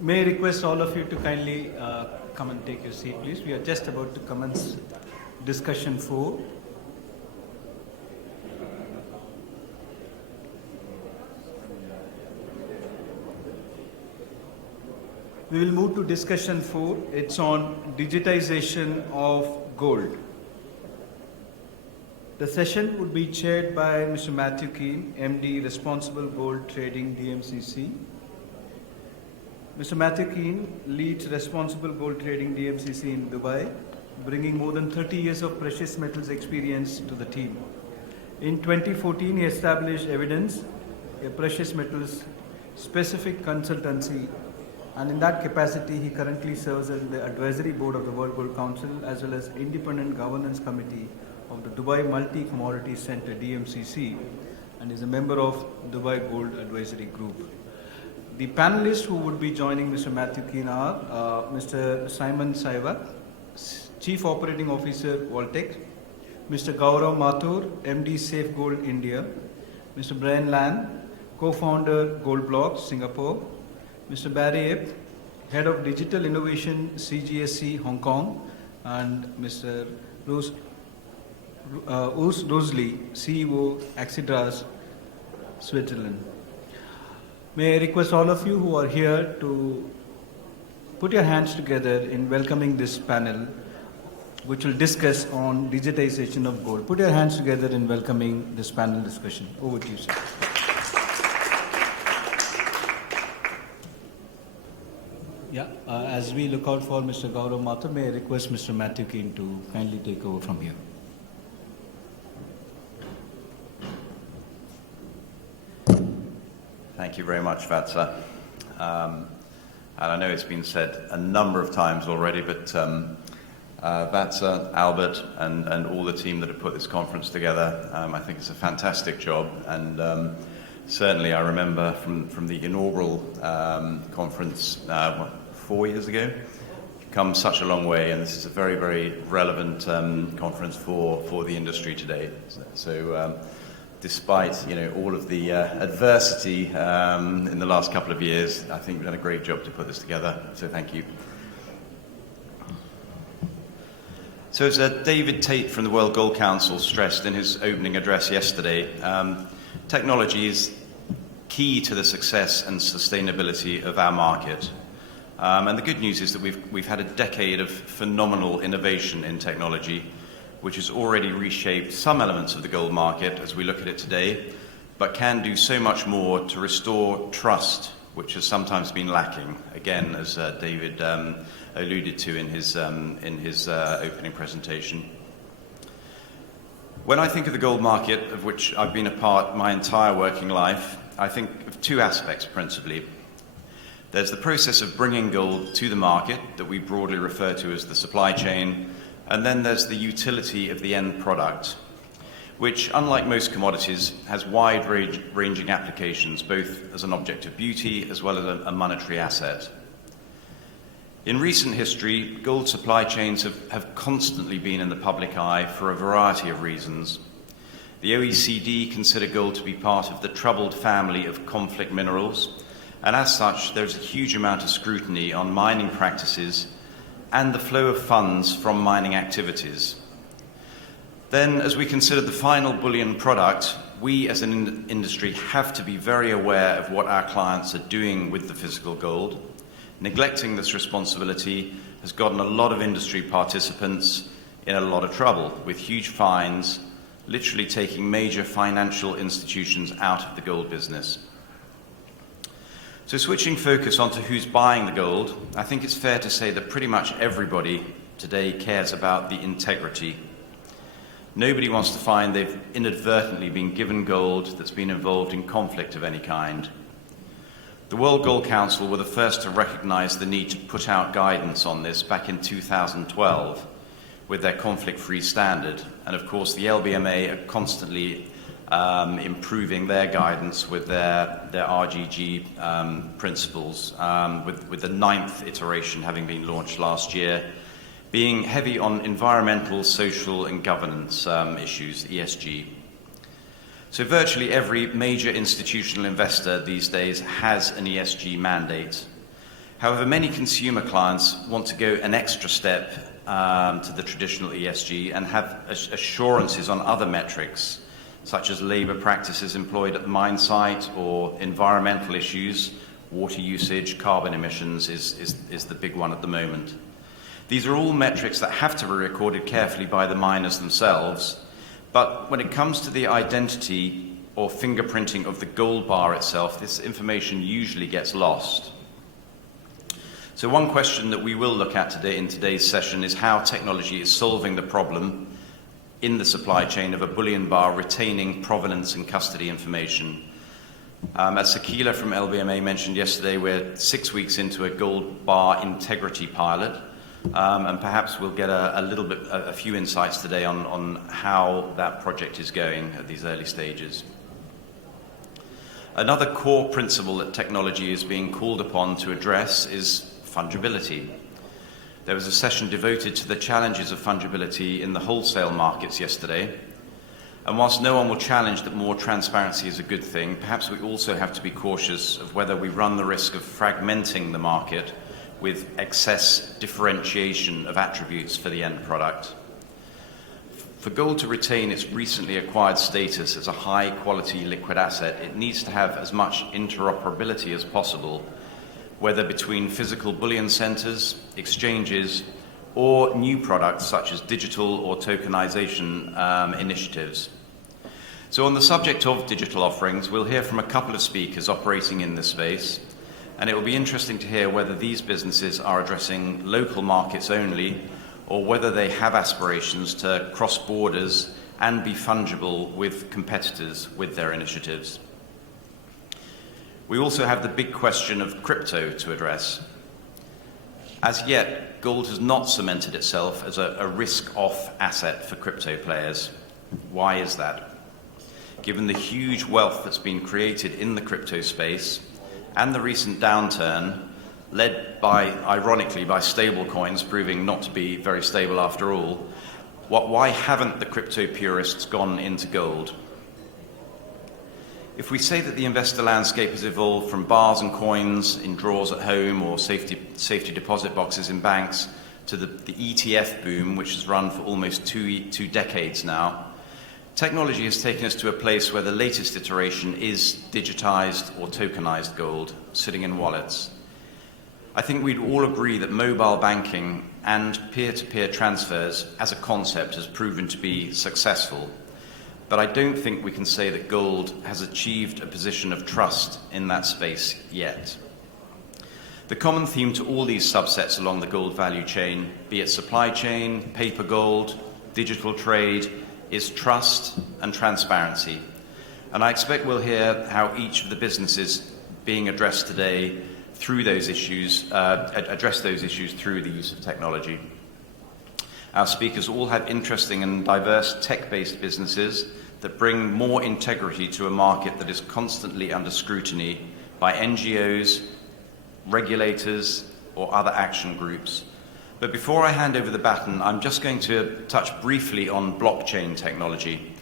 May I request all of you to kindly come and take your seat, please. We are just about to commence discussion 4. We will move to discussion 4. It's on digitization of gold. The session would be chaired by Mr. Matthew Keane, MD, Responsible Gold Trading, DMCC. Mr. Matthew Keane leads Responsible Gold Trading, DMCC in Dubai, bringing more than 30 years of precious metals experience to the team. In 2014, he established Evidence, a precious metals specific consultancy, and in that capacity, he currently serves as the advisory board of the World Gold Council as well as independent governance committee of the Dubai Multi-Commodity Center, DMCC, and is a member of Dubai Gold Advisory Group. The panelists who would be joining Mr. Matthew Keane are Mr. Simon Saivak, Chief Operating Officer, Voltec, Mr. Gaurav Mathur, MD, Safe Gold India, Mr. Brian Lan, Co-founder, Gold Block, Singapore, Mr. Barry Ip, Head of Digital Innovation, CGSC, Hong Kong, and Mr. Urs Rosley, CEO, Axidras, Switzerland. May I request all of you who are here to put your hands together in welcoming this panel, which will discuss on digitization of gold. Put your hands together in welcoming this panel discussion. Over to you, sir. Yeah, as we look out for Mr. Gaurav Mathur, may I request Mr. Matthew Keane to kindly take over from here. Thank you very much, Vatsa. And I know it's been said a number of times already, but Vatsa, Albert, and all the team that have put this conference together, I think it's a fantastic job. And certainly I remember from the inaugural conference 4 years ago, come such a long way, and this is a very, very relevant conference for the industry today. So despite all of the adversity in the last couple of years, I think we've done a great job to put this together, so thank you. So as David Tate from the World Gold Council stressed in his opening address yesterday, technology is key to the success and sustainability of our market. And the good news is that we've had a decade of phenomenal innovation in technology, which has already reshaped some elements of the gold market as we look at it today, but can do so much more to restore trust, which has sometimes been lacking, again, as David alluded to in his opening presentation. When I think of the gold market, of which I've been a part my entire working life, I think of two aspects principally. There's the process of bringing gold to the market that we broadly refer to as the supply chain, and then there's the utility of the end product, which, unlike most commodities, has wide-ranging applications, both as an object of beauty as well as a monetary asset. In recent history, gold supply chains have constantly been in the public eye for a variety of reasons. The OECD consider gold to be part of the troubled family of conflict minerals, and as such, there's a huge amount of scrutiny on mining practices and the flow of funds from mining activities. Then, as we consider the final bullion product, we as an industry have to be very aware of what our clients are doing with the physical gold. Neglecting this responsibility has gotten a lot of industry participants in a lot of trouble, with huge fines, literally taking major financial institutions out of the gold business. So switching focus onto who's buying the gold, I think it's fair to say that pretty much everybody today cares about the integrity. Nobody wants to find they've inadvertently been given gold that's been involved in conflict of any kind. The World Gold Council were the first to recognize the need to put out guidance on this back in 2012 with their conflict-free standard. And of course, the LBMA are constantly improving their guidance with their RGG principles, with the 9th iteration having been launched last year, being heavy on environmental, social, and governance issues, ESG. So virtually every major institutional investor these days has an ESG mandate. However, many consumer clients want to go an extra step to the traditional ESG and have assurances on other metrics, such as labour practices employed at the mine site or environmental issues. Water usage, carbon emissions is the big one at the moment. These are all metrics that have to be recorded carefully by the miners themselves, but when it comes to the identity or fingerprinting of the gold bar itself, this information usually gets lost. So one question that we will look at today in today's session is how technology is solving the problem in the supply chain of a bullion bar retaining provenance and custody information. As Sakila from LBMA mentioned yesterday, we're 6 weeks into a gold bar integrity pilot, and perhaps we'll get a few insights today on how that project is going at these early stages. Another core principle that technology is being called upon to address is fungibility. There was a session devoted to the challenges of fungibility in the wholesale markets yesterday. And whilst no one will challenge that more transparency is a good thing, perhaps we also have to be cautious of whether we run the risk of fragmenting the market with excess differentiation of attributes for the end product. For gold to retain its recently acquired status as a high-quality liquid asset, it needs to have as much interoperability as possible, whether between physical bullion centres, exchanges, or new products such as digital or tokenization initiatives. So on the subject of digital offerings, we'll hear from a couple of speakers operating in this space, and it will be interesting to hear whether these businesses are addressing local markets only, or whether they have aspirations to cross borders and be fungible with competitors with their initiatives. We also have the big question of crypto to address. As yet, gold has not cemented itself as a risk-off asset for crypto players. Why is that? Given the huge wealth that's been created in the crypto space and the recent downturn, led ironically by stable coins proving not to be very stable after all, why haven't the crypto purists gone into gold? If we say that the investor landscape has evolved from bars and coins in drawers at home or safety deposit boxes in banks to the ETF boom, which has run for almost two decades now, technology has taken us to a place where the latest iteration is digitized or tokenized gold sitting in wallets. I think we'd all agree that mobile banking and peer-to-peer transfers as a concept has proven to be successful. But I don't think we can say that gold has achieved a position of trust in that space yet. The common theme to all these subsets along the gold value chain, be it supply chain, paper gold, digital trade, is trust and transparency. And I expect we'll hear how each of the businesses being addressed today through those issues, address those issues through the use of technology. Our speakers all have interesting and diverse tech-based businesses that bring more integrity to a market that is constantly under scrutiny by NGOs, regulators, or other action groups. But before I hand over the baton, I'm just going to touch briefly on blockchain technology,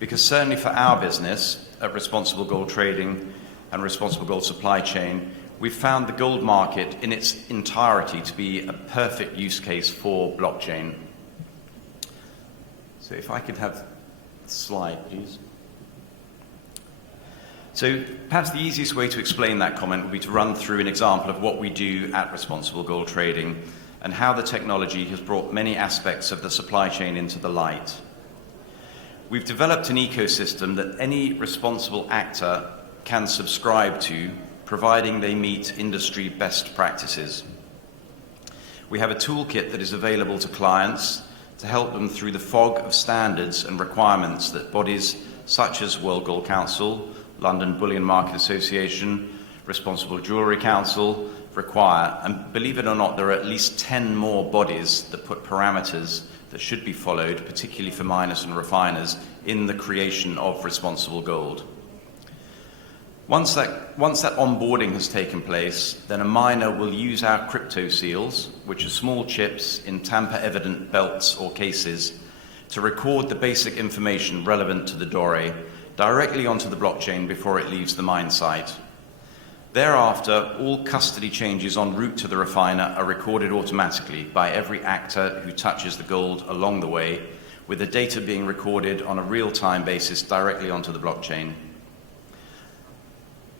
because certainly for our business at Responsible Gold Trading and Responsible Gold Supply Chain, we've found the gold market in its entirety to be a perfect use case for blockchain. So if I could have the slide, please. So perhaps the easiest way to explain that comment would be to run through an example of what we do at Responsible Gold Trading and how the technology has brought many aspects of the supply chain into the light. We've developed an ecosystem that any responsible actor can subscribe to, providing they meet industry best practices. We have a toolkit that is available to clients to help them through the fog of standards and requirements that bodies such as World Gold Council, London Bullion Market Association, Responsible Jewellery Council require. And believe it or not, there are at least 10 more bodies that put parameters that should be followed, particularly for miners and refiners, in the creation of responsible gold. Once that onboarding has taken place, then a miner will use our crypto seals, which are small chips in tamper-evident belts or cases, to record the basic information relevant to the doré directly onto the blockchain before it leaves the mine site. Thereafter, all custody changes en route to the refiner are recorded automatically by every actor who touches the gold along the way, with the data being recorded on a real-time basis directly onto the blockchain.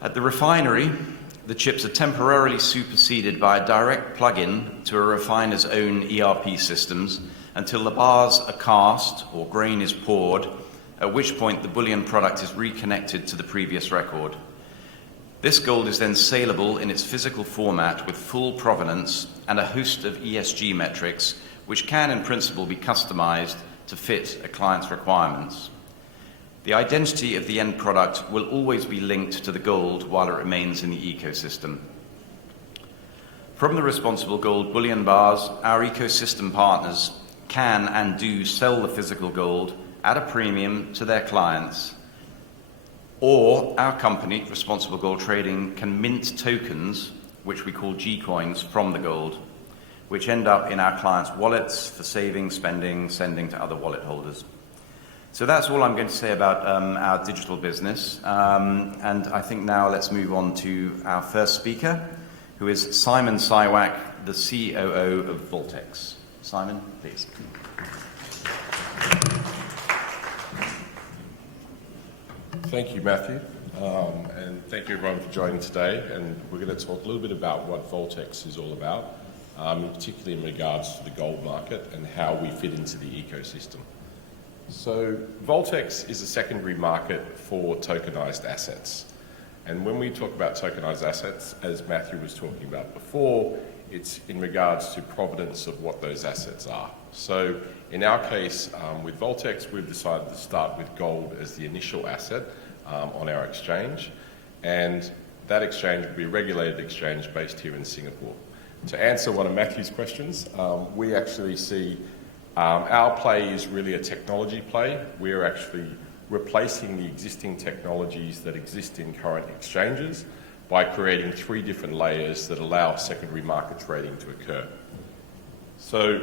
At the refinery, the chips are temporarily superseded by a direct plug-in to a refiner's own ERP systems until the bars are cast or grain is poured, at which point the bullion product is reconnected to the previous record. This gold is then saleable in its physical format with full provenance and a host of ESG metrics, which can in principle be customized to fit a client's requirements. The identity of the end product will always be linked to the gold while it remains in the ecosystem. From the responsible gold bullion bars, our ecosystem partners can and do sell the physical gold at a premium to their clients. Or our company, Responsible Gold Trading, can mint tokens, which we call G-coins, from the gold, which end up in our clients' wallets for saving, spending, sending to other wallet holders. So that's all I'm going to say about our digital business. And I think now let's move on to our first speaker, who is Simon Siwak, the COO of Voltex. Simon, please. Thank you, Matthew, and thank you everyone for joining today. And we're going to talk a little bit about what Voltex is all about, particularly in regards to the gold market and how we fit into the ecosystem. So Voltex is a secondary market for tokenized assets. And when we talk about tokenized assets, as Matthew was talking about before, it's in regards to provenance of what those assets are. So in our case, with Voltex, we've decided to start with gold as the initial asset on our exchange. And that exchange will be a regulated exchange based here in Singapore. To answer one of Matthew's questions, we actually see our play is really a technology play. We're actually replacing the existing technologies that exist in current exchanges by creating 3 different layers that allow secondary market trading to occur. So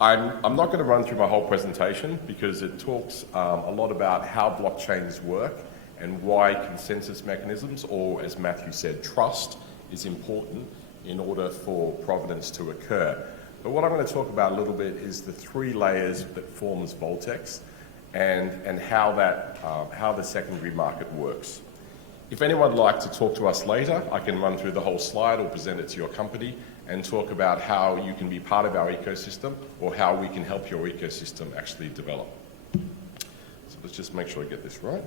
I'm not going to run through my whole presentation because it talks a lot about how blockchains work and why consensus mechanisms, or as Matthew said, trust, is important in order for provenance to occur. But what I'm going to talk about a little bit is the 3 layers that forms Voltex and how the secondary market works. If anyone would like to talk to us later, I can run through the whole slide or present it to your company and talk about how you can be part of our ecosystem or how we can help your ecosystem actually develop. So let's just make sure I get this right.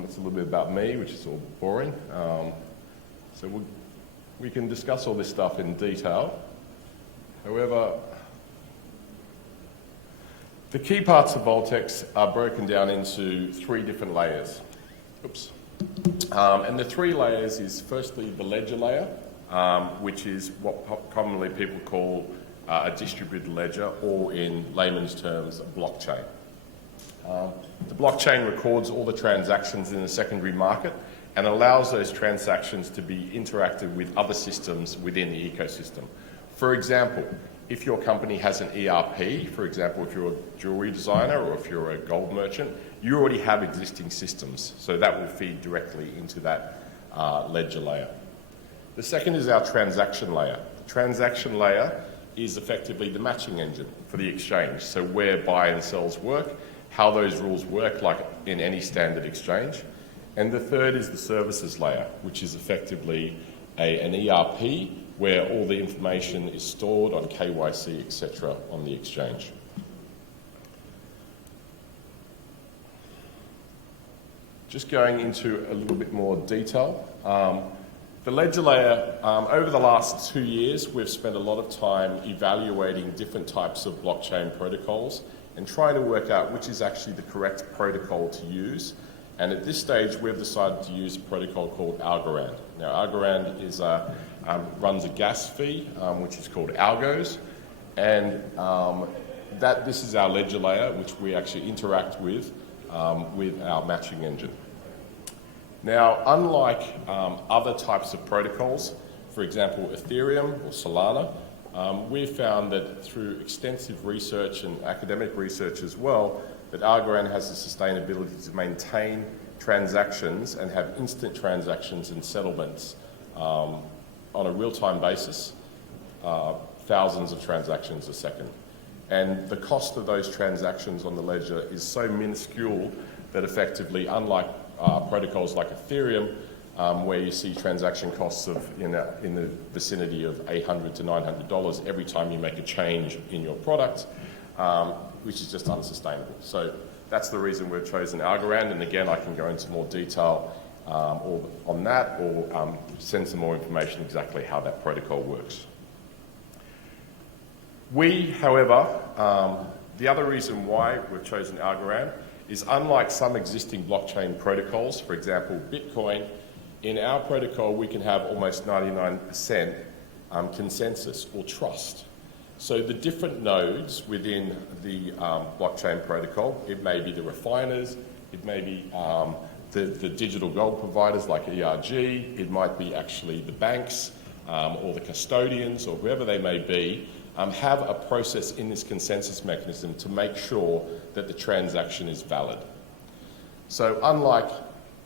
That's a little bit about me, which is all boring. So we can discuss all this stuff in detail. However, the key parts of Voltex are broken down into 3 different layers. Oops. And the 3 layers is firstly the ledger layer, which is what commonly people call a distributed ledger, or in layman's terms, a blockchain. The blockchain records all the transactions in the secondary market and allows those transactions to be interacted with other systems within the ecosystem. For example, if your company has an ERP, for example, if you're a jewelry designer or if you're a gold merchant, you already have existing systems, so that will feed directly into that ledger layer. The second is our transaction layer. The transaction layer is effectively the matching engine for the exchange, so where buy and sells work, how those rules work like in any standard exchange. And the third is the services layer, which is effectively an ERP where all the information is stored on KYC, etc. on the exchange. Just going into a little bit more detail. The ledger layer, over the last 2 years, we've spent a lot of time evaluating different types of blockchain protocols and trying to work out which is actually the correct protocol to use. And at this stage, we've decided to use a protocol called Algorand. Now, Algorand is runs a gas fee, which is called algos, and this is our ledger layer, which we actually interact with our matching engine. Now, unlike other types of protocols, for example, Ethereum or Solana, we've found that through extensive research and academic research as well, that Algorand has the sustainability to maintain transactions and have instant transactions and settlements on a real-time basis, thousands of transactions a second. And the cost of those transactions on the ledger is so minuscule that effectively, unlike protocols like Ethereum, where you see transaction costs of in the vicinity of $800 to $900 every time you make a change in your product, which is just unsustainable. So that's the reason we've chosen Algorand, and again, I can go into more detail on that or send some more information exactly how that protocol works. We, however, the other reason why we've chosen Algorand is unlike some existing blockchain protocols, for example, Bitcoin, in our protocol we can have almost 99% consensus or trust. So the different nodes within the blockchain protocol, it may be the refiners, it may be the digital gold providers like ERG, it might be actually the banks or the custodians or whoever they may be, have a process in this consensus mechanism to make sure that the transaction is valid. So unlike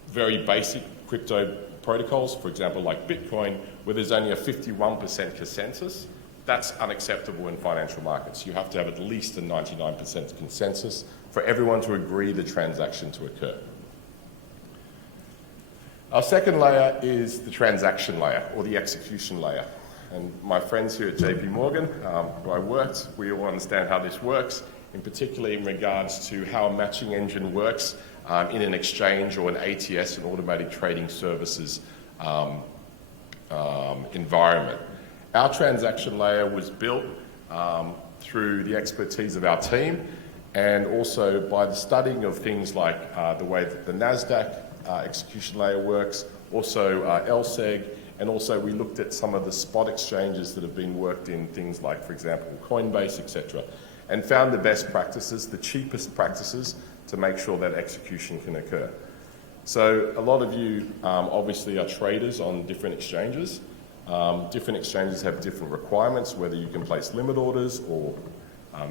very basic crypto protocols, for example like Bitcoin, where there's only a 51% consensus, that's unacceptable in financial markets. You have to have at least a 99% consensus for everyone to agree the transaction to occur. Our second layer is the transaction layer or the execution layer. And my friends here at JP Morgan, where I worked, we all understand how this works, in particular in regards to how a matching engine works in an exchange or an ATS, an automatic trading services environment. Our transaction layer was built through the expertise of our team and also by the studying of things like the way that the NASDAQ execution layer works, also LSEG, and also we looked at some of the spot exchanges that have been worked in things like, for example, Coinbase, etc., and found the best practices, the cheapest practices to make sure that execution can occur. So a lot of you obviously are traders on different exchanges. Different exchanges have different requirements, whether you can place limit orders or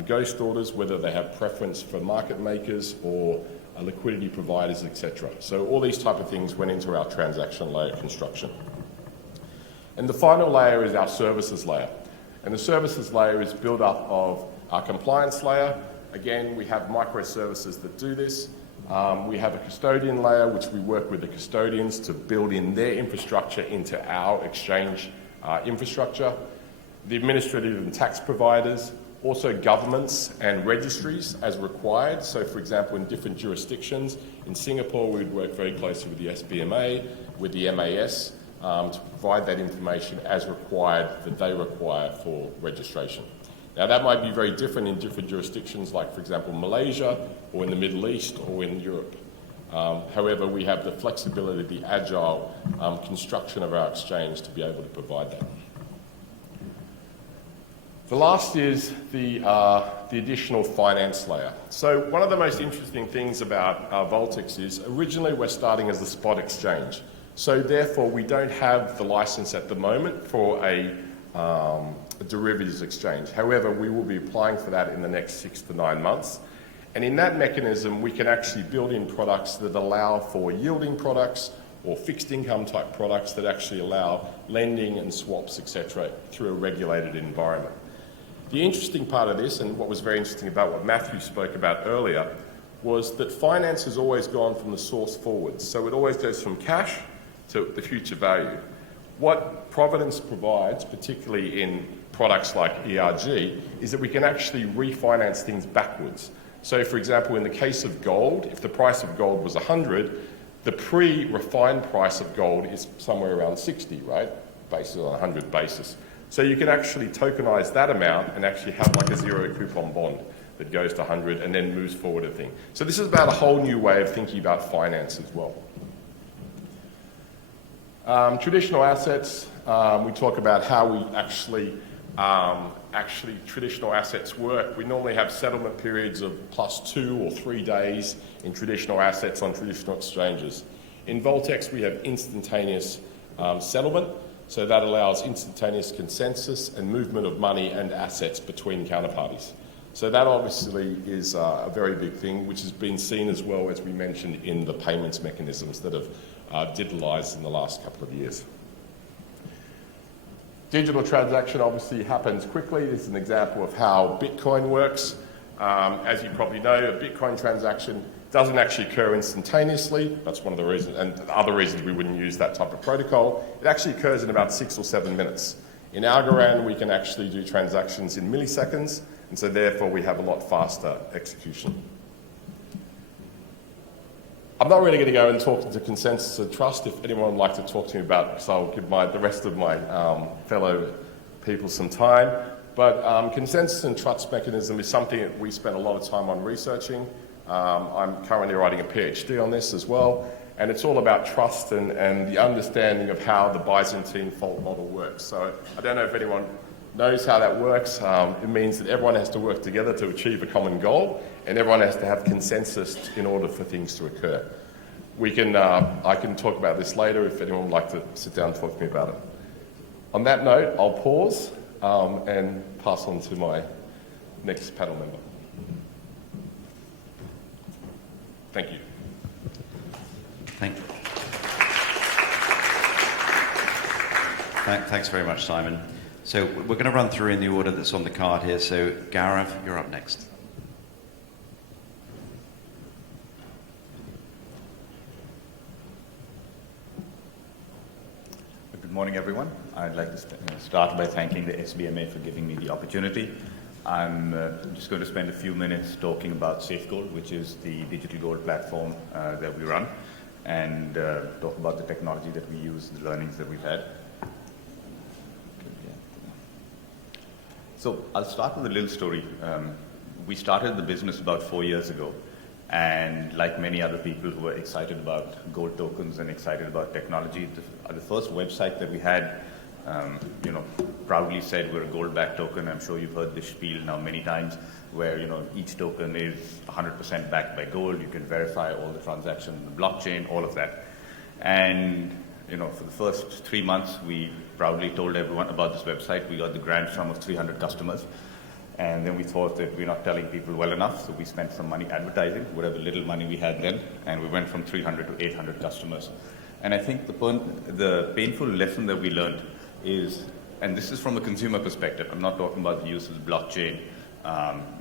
ghost orders, whether they have preference for market makers or liquidity providers, etc. So all these type of things went into our transaction layer construction. And the final layer is our services layer. And the services layer is built up of our compliance layer. Again, we have microservices that do this. We have a custodian layer, which we work with the custodians to build in their infrastructure into our exchange infrastructure. The administrative and tax providers, also governments and registries as required. So for example, in different jurisdictions, in Singapore, we would work very closely with the SBMA, with the MAS, to provide that information as required that they require for registration. Now that might be very different in different jurisdictions like, for example, Malaysia or in the Middle East or in Europe. However, we have the flexibility, the agile construction of our exchange to be able to provide that. The last is the additional finance layer. So one of the most interesting things about Voltex is originally we're starting as a spot exchange. So therefore we don't have the license at the moment for a derivatives exchange. However, we will be applying for that in the next 6 to 9 months. And in that mechanism, we can actually build in products that allow for yielding products or fixed income type products that actually allow lending and swaps, etc., through a regulated environment. The interesting part of this, and what was very interesting about what Matthew spoke about earlier, was that finance has always gone from the source forwards. So it always goes from cash to the future value. What Providence provides, particularly in products like ERG, is that we can actually refinance things backwards. So for example, in the case of gold, if the price of gold was 100, the pre-refined price of gold is somewhere around 60, right? Based on a 100 basis. So you can actually tokenize that amount and actually have like a zero coupon bond that goes to 100 and then moves forward a thing. So this is about a whole new way of thinking about finance as well. Traditional assets, we talk about how we actually traditional assets work. We normally have settlement periods of +2 or 3 days in traditional assets on traditional exchanges. In Voltex, we have instantaneous settlement. So that allows instantaneous consensus and movement of money and assets between counterparties. So that obviously is a very big thing, which has been seen as well, as we mentioned, in the payments mechanisms that have digitalised in the last couple of years. Digital transaction obviously happens quickly. This is an example of how Bitcoin works. As you probably know, a Bitcoin transaction doesn't actually occur instantaneously. That's one of the reasons, and the other reasons we wouldn't use that type of protocol. It actually occurs in about 6 or 7 minutes. In Algorand, we can actually do transactions in milliseconds, and so therefore we have a lot faster execution. I'm not really going to go and talk into consensus and trust. If anyone would like to talk to me about it, so I'll give the rest of my fellow people some time. But consensus and trust mechanism is something that we spend a lot of time on researching. I'm currently writing a PhD on this as well, and it's all about trust and the understanding of how the Byzantine fault model works. So I don't know if anyone knows how that works. It means that everyone has to work together to achieve a common goal, and everyone has to have consensus in order for things to occur. I can talk about this later if anyone would like to sit down and talk to me about it. On that note, I'll pause and pass on to my next panel member. Thank you. Thanks very much, Simon. So we're going to run through in the order that's on the card here. So Gaurav, you're up next. Good morning, everyone. I'd like to start by thanking the SBMA for giving me the opportunity. I'm just going to spend a few minutes talking about SafeGold, which is the digital gold platform that we run, and talk about the technology that we use, the learnings that we've had. So I'll start with a little story. We started the business about 4 years ago, and like many other people who were excited about gold tokens and excited about technology, the first website that we had, proudly said we're a gold-backed token. I'm sure you've heard this spiel now many times, where each token is 100% backed by gold. You can verify all the transactions in the blockchain, all of that. And for the first 3 months, we proudly told everyone about this website. We got the grand sum of 300 customers. And then we thought that we're not telling people well enough, so we spent some money advertising, whatever little money we had then, and we went from 300 to 800 customers. And I think the painful lesson that we learned is, and this is from a consumer perspective, I'm not talking about the use of the blockchain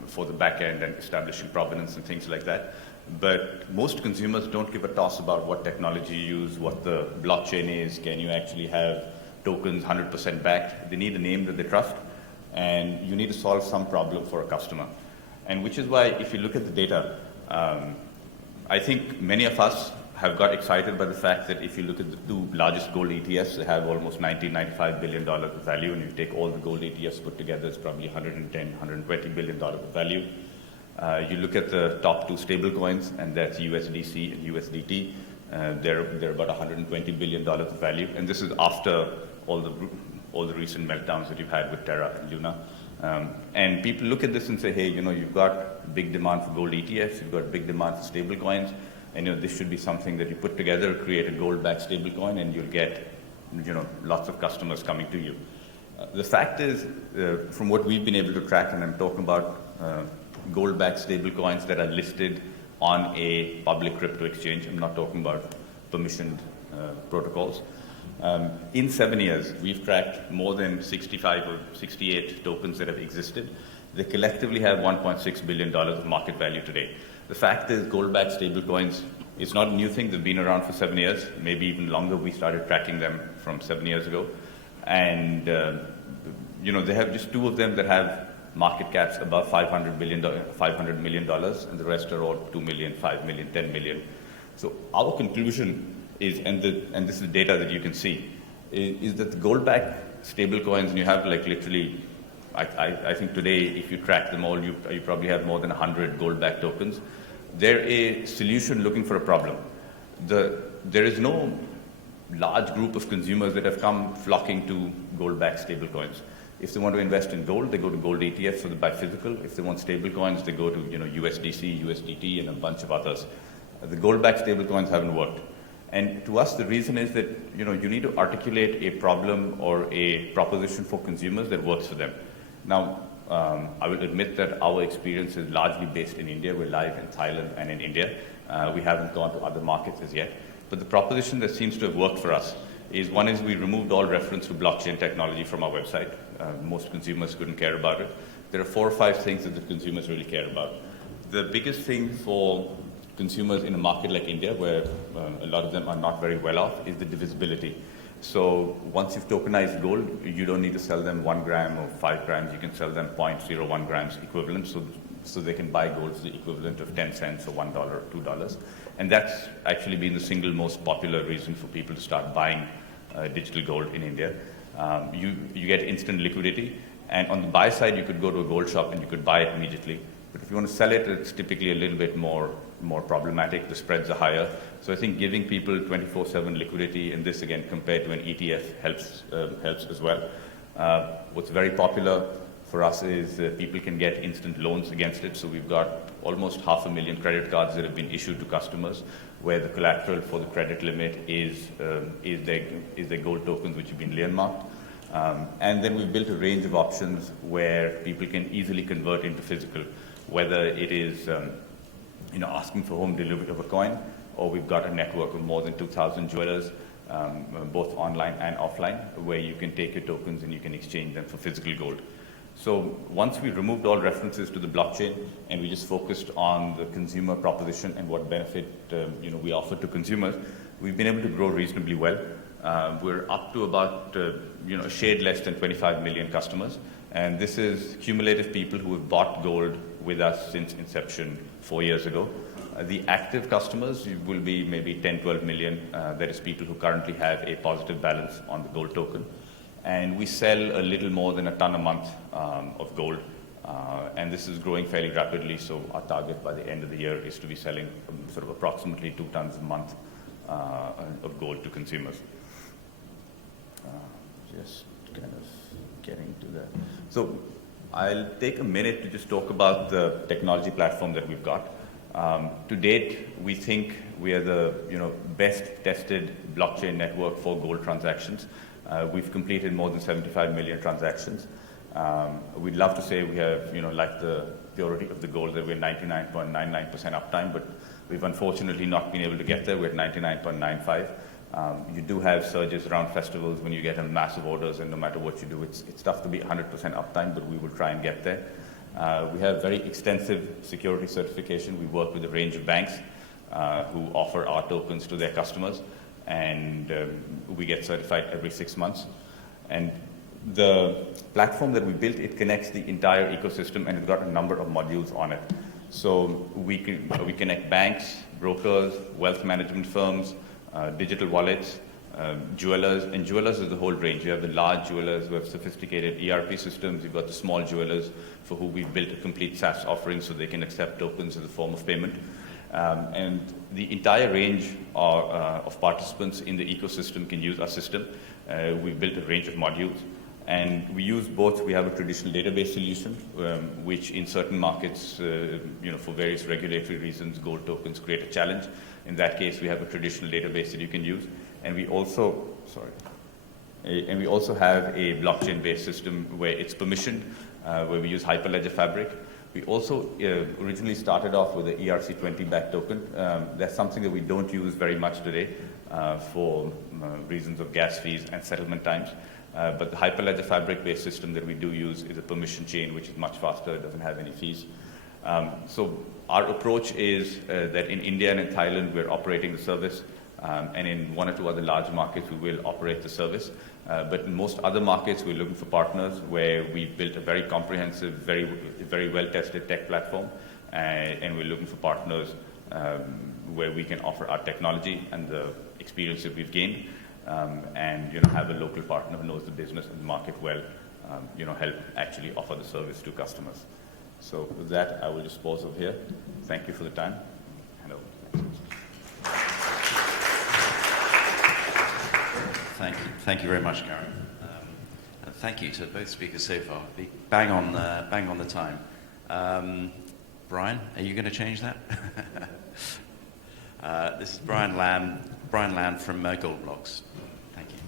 for the back end and establishing provenance and things like that, but most consumers don't give a toss about what technology you use, what the blockchain is, can you actually have tokens 100% backed. They need a name that they trust, and you need to solve some problem for a customer. And which is why, if you look at the data, I think many of us have got excited by the fact that if you look at the 2 largest gold ETFs, they have almost $95 billion of value, and you take all the gold ETFs put together, it's probably $110, $120 billion of value. You look at the top 2 stable coins, and that's USDC and USDT. They're about $120 billion of value, and this is after all the recent meltdowns that you've had with Terra and Luna. And people look at this and say, hey, you've got big demand for gold ETFs, you've got big demand for stable coins, and this should be something that you put together, create a gold-backed stable coin, and you'll get lots of customers coming to you. The fact is, from what we've been able to track, and I'm talking about gold-backed stable coins that are listed on a public crypto exchange, I'm not talking about permissioned protocols. In 7 years, we've tracked more than 65 or 68 tokens that have existed. They collectively have $1.6 billion of market value today. The fact is, gold-backed stablecoins is not a new thing. They've been around for 7 years, maybe even longer. We started tracking them from 7 years ago. And, they have just 2 of them that have market caps above $500 million, and the rest are all 2 million, 5 million, 10 million. So our conclusion is, and this is data that you can see, is that the gold-backed stablecoins, and you have literally, I think today, if you track them all, you probably have more than 100 gold-backed tokens. They're a solution looking for a problem. There is no large group of consumers that have come flocking to gold-backed stablecoins. If they want to invest in gold, they go to gold ETFs, so they buy physical. If they want stablecoins, they go to USDC, USDT, and a bunch of others. The gold-backed stablecoins haven't worked. And to us, the reason is that you need to articulate a problem or a proposition for consumers that works for them. Now, I will admit that our experience is largely based in India. We're live in Thailand and in India. We haven't gone to other markets as yet. But the proposition that seems to have worked for us is, one is we removed all reference to blockchain technology from our website. Most consumers couldn't care about it. There are 4 or 5 things that the consumers really care about. The biggest thing for consumers in a market like India, where a lot of them are not very well off, is the divisibility. So once you've tokenized gold, you don't need to sell them 1 gram or 5 grams. You can sell them 0.01 grams equivalent, so they can buy gold for the equivalent of 10 cents or $1 or $2. And that's actually been the single most popular reason for people to start buying digital gold in India. You get instant liquidity, and on the buy side, you could go to a gold shop and you could buy it immediately. But if you want to sell it, it's typically a little bit more problematic. The spreads are higher. So I think giving people 24/7 liquidity, and this again compared to an ETF helps as well. What's very popular for us is people can get instant loans against it. So we've got almost 500,000 credit cards that have been issued to customers, where the collateral for the credit limit is their gold tokens which have been landmarked. And then we've built a range of options where people can easily convert into physical, whether it is asking for home delivery of a coin, or we've got a network of more than 2,000 jewelers, both online and offline, where you can take your tokens and you can exchange them for physical gold. So once we removed all references to the blockchain and we just focused on the consumer proposition and what benefit we offer to consumers, we've been able to grow reasonably well. We're up to about a shade less than 25 million customers, and this is cumulative people who have bought gold with us since inception 4 years ago. The active customers will be maybe 10, 12 million. That is people who currently have a positive balance on the gold token. And we sell a little more than a ton a month of gold. And this is growing fairly rapidly, so our target by the end of the year is to be selling sort of approximately 2 tons a month of gold to consumers. Just kind of getting to that. So I'll take a minute to just talk about the technology platform that we've got. To date, we think we are the best tested blockchain network for gold transactions. We've completed more than 75 million transactions. We'd love to say we have, like the purity of the gold, that we're 99.99% uptime, but we've unfortunately not been able to get there. We're at 99.95. You do have surges around festivals when you get massive orders, and no matter what you do, it's tough to be 100% uptime, but we will try and get there. We have very extensive security certification. We work with a range of banks who offer our tokens to their customers, and we get certified every 6 months. And the platform that we built, it connects the entire ecosystem, and it's got a number of modules on it. So we connect banks, brokers, wealth management firms, digital wallets, jewelers, and jewelers is the whole range. You have the large jewelers who have sophisticated ERP systems. You've got the small jewelers for who we've built a complete SaaS offering so they can accept tokens as a form of payment. And the entire range of participants in the ecosystem can use our system. We've built a range of modules, and we use both. We have a traditional database solution, which in certain markets, for various regulatory reasons, gold tokens create a challenge. In that case, we have a traditional database that you can use. And we also have a blockchain-based system where it's permissioned, where we use Hyperledger Fabric. We also originally started off with the ERC20 backed token. That's something that we don't use very much today for reasons of gas fees and settlement times. But the Hyperledger Fabric-based system that we do use is a permission chain, which is much faster. It doesn't have any fees. So our approach is that in India and in Thailand, we're operating the service. And in 1 or 2 other large markets, we will operate the service. But in most other markets, we're looking for partners where we've built a very comprehensive, very well-tested tech platform. And we're looking for partners where we can offer our technology and the experience that we've gained. And have a local partner who knows the business and the market well, help actually offer the service to customers. So with that, I will just pause over here. Thank you for the time. Hand over. Thank you very much, Karen. And thank you to both speakers so far. Bang on the time. Brian, are you going to change that? This is Brian Land from Gold Blocks. Thank you.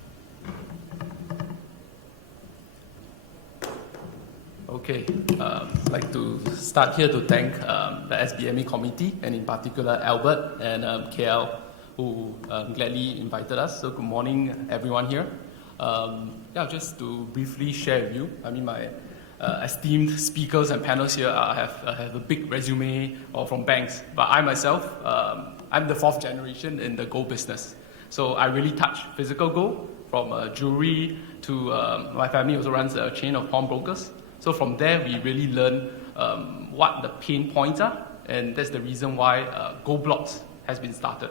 Okay, I'd like to start here to thank the SBMA committee, and in particular Albert and KL, who gladly invited us. So good morning, everyone here. Just to briefly share with you, my esteemed speakers and panels here have a big resume or from banks, but I myself, I'm the 4th generation in the gold business. So I really touch physical gold, from jewelry to my family also runs a chain of pawnbrokers. So from there, we really learn what the pain points are, and that's the reason why Gold Blocks has been started.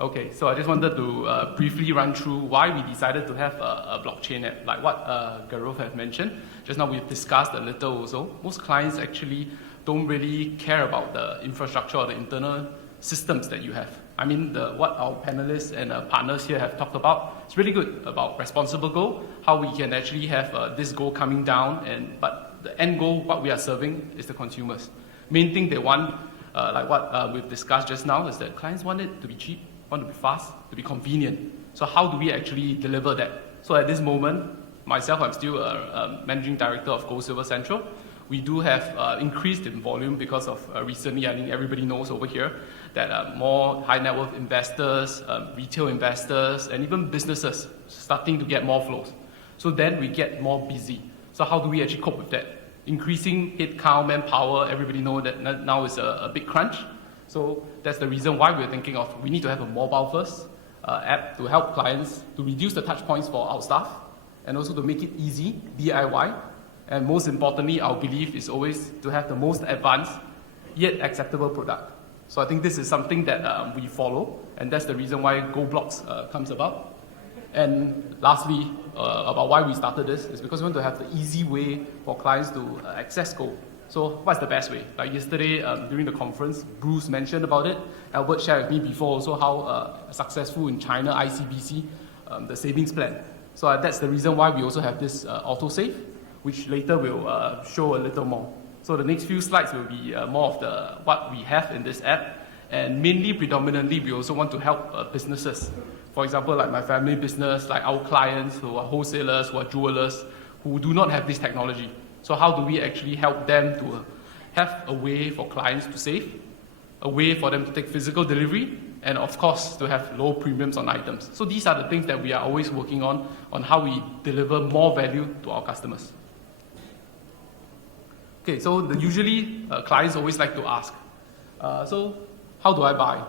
Okay, so I just wanted to briefly run through why we decided to have a blockchain app. Like what Gaurav has mentioned, just now we've discussed a little also. Most clients actually don't really care about the infrastructure or the internal systems that you have. What our panelists and partners here have talked about, it's really good about responsible gold, how we can actually have this goal coming down, but the end goal, what we are serving, is the consumers. Main thing they want, like what we've discussed just now, is that clients want it to be cheap, want to be fast, to be convenient. So how do we actually deliver that? So at this moment, myself, I'm still a managing director of Gold Silver Central. We do have increased in volume because of recently, I think everybody knows over here, that more high net worth investors, retail investors, and even businesses starting to get more flows. So then we get more busy. So how do we actually cope with that? Increasing headcount, manpower, everybody know that now is a big crunch. So that's the reason why we're thinking of, we need to have a mobile first app to help clients to reduce the touch points for our staff, and also to make it easy, DIY. And most importantly, our belief is always to have the most advanced yet acceptable product. So I think this is something that we follow, and that's the reason why Gold Blocks comes about. And lastly, about why we started this is because we want to have the easy way for clients to access gold. So what's the best way? Like yesterday during the conference, Bruce mentioned about it. Albert shared with me before also how successful in China, ICBC, the savings plan. So that's the reason why we also have this autosave, which later we'll show a little more. So the next few slides will be more of what we have in this app, and mainly, predominantly, we also want to help businesses. For example, like my family business, like our clients who are wholesalers, who are jewelers, who do not have this technology. So how do we actually help them to have a way for clients to save, a way for them to take physical delivery, and of course, to have low premiums on items. So these are the things that we are always working on how we deliver more value to our customers. Okay, so usually clients always like to ask, so how do I buy?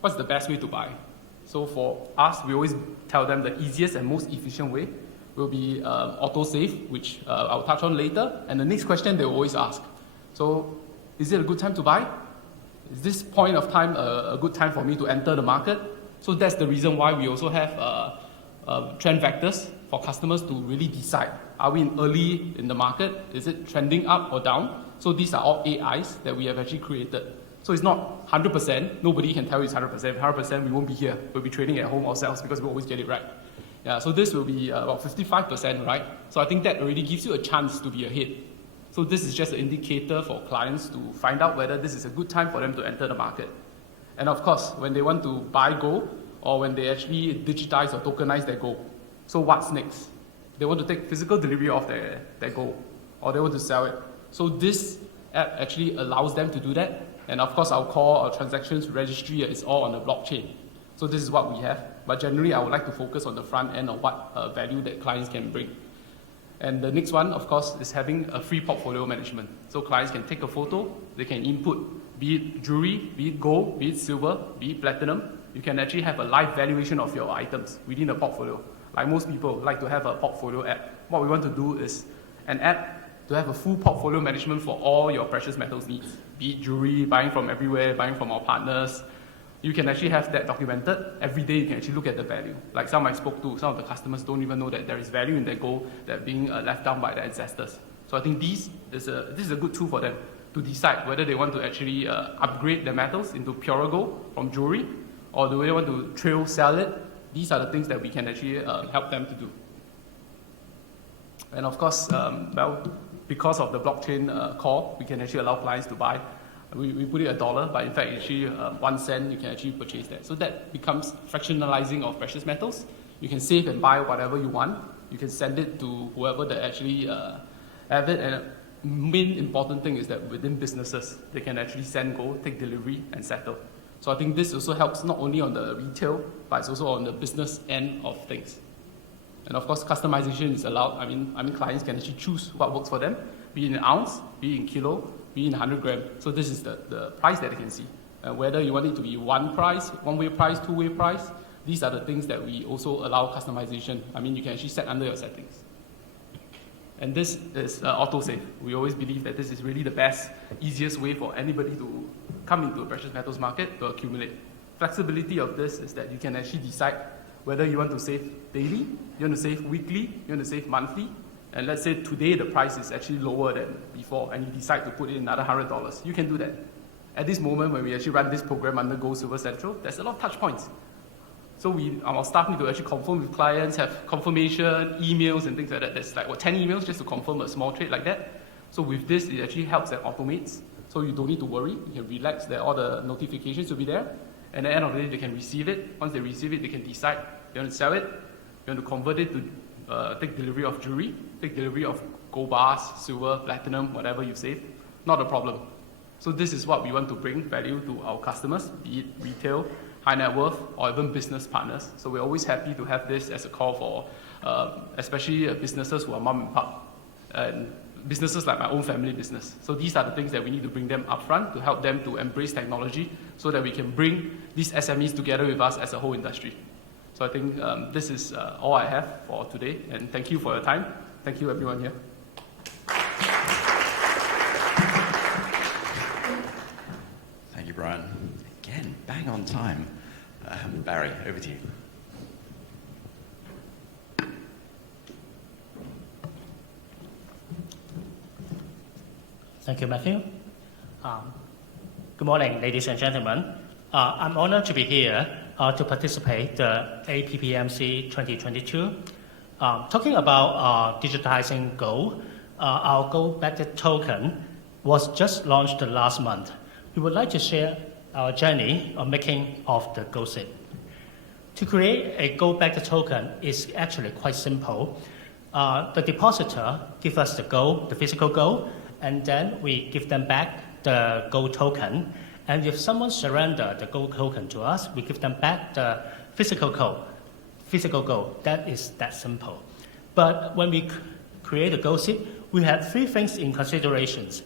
What's the best way to buy? So for us, we always tell them the easiest and most efficient way will be autosave, which I'll touch on later. And the next question they will always ask, so is it a good time to buy? Is this point of time a good time for me to enter the market? So that's the reason why we also have trend vectors for customers to really decide. Are we early in the market? Is it trending up or down? So these are all AIs that we have actually created. So it's not 100%. Nobody can tell you it's 100%. 100%, we won't be here. We'll be trading at home ourselves because we always get it right. Yeah, so this will be about 55%, right? So I think that already gives you a chance to be ahead. So this is just an indicator for clients to find out whether this is a good time for them to enter the market. And of course, when they want to buy gold, or when they actually digitize or tokenize their gold, so what's next? They want to take physical delivery of their gold, or they want to sell it. So this app actually allows them to do that. And of course, our transactions registry is all on the blockchain. So this is what we have. But generally, I would like to focus on the front end of what value that clients can bring. And the next one, of course, is having a free portfolio management. So clients can take a photo, they can input, be it jewelry, be it gold, be it silver, be it platinum. You can actually have a live valuation of your items within a portfolio. Like most people like to have a portfolio app. What we want to do is an app to have a full portfolio management for all your precious metals needs. Be it jewelry, buying from everywhere, buying from our partners. You can actually have that documented. Every day you can actually look at the value. Like some I spoke to, some of the customers don't even know that there is value in their gold that being left down by their ancestors. So I think this is a good tool for them to decide whether they want to actually upgrade their metals into purer gold from jewelry, or do they want to trail sell it. These are the things that we can actually help them to do. And of course, because of the blockchain core, we can actually allow clients to buy. We put it $1, but in fact, actually 1 cent, you can actually purchase that. So that becomes fractionalizing of precious metals. You can save and buy whatever you want. You can send it to whoever that actually have it. And main important thing is that within businesses, they can actually send gold, take delivery, and settle. So I think this also helps not only on the retail, but it's also on the business end of things. And of course, customization is allowed. I mean, clients can actually choose what works for them, be it in ounce, be it in kilo, be it in 100 gram. So this is the price that they can see. Whether you want it to be one price, one-way price, two-way price, these are the things that we also allow customization. I mean, you can actually set under your settings. And this is autosave. We always believe that this is really the best, easiest way for anybody to come into a precious metals market to accumulate. Flexibility of this is that you can actually decide whether you want to save daily, you want to save weekly, you want to save monthly. And let's say today the price is actually lower than before, and you decide to put in another $100. You can do that. At this moment, when we actually run this program under Gold, Silver, Central, there's a lot of touch points. So our staff need to actually confirm with clients, have confirmation, emails and things like that. There's like 10 emails just to confirm a small trade like that. So with this, it actually helps and automates. So you don't need to worry. You can relax that all the notifications will be there. And at the end of the day, they can receive it. Once they receive it, they can decide you want to sell it, you want to convert it to take delivery of jewelry, take delivery of gold bars, silver, platinum, whatever you saved. Not a problem. So this is what we want to bring value to our customers, be it retail, high net worth, or even business partners. So we're always happy to have this as a call for especially businesses who are mom and pop, and businesses like my own family business. So these are the things that we need to bring them upfront to help them to embrace technology so that we can bring these SMEs together with us as a whole industry. So I think this is all I have for today, and thank you for your time. Thank you everyone here. Thank you, Brian. Again, bang on time. Barry, over to you. Thank you, Matthew. Good morning, ladies and gentlemen. I'm honored to be here to participate in the APPMC 2022. Talking about digitizing gold, our gold-backed token was just launched last month. We would like to share our journey of making of the gold SIP. To create a gold-backed token is actually quite simple. The depositor gives us the gold, the physical gold, and then we give them back the gold token. And if someone surrenders the gold token to us, we give them back the physical gold. That is that simple. But when we create a gold SIP, we have three things in considerations.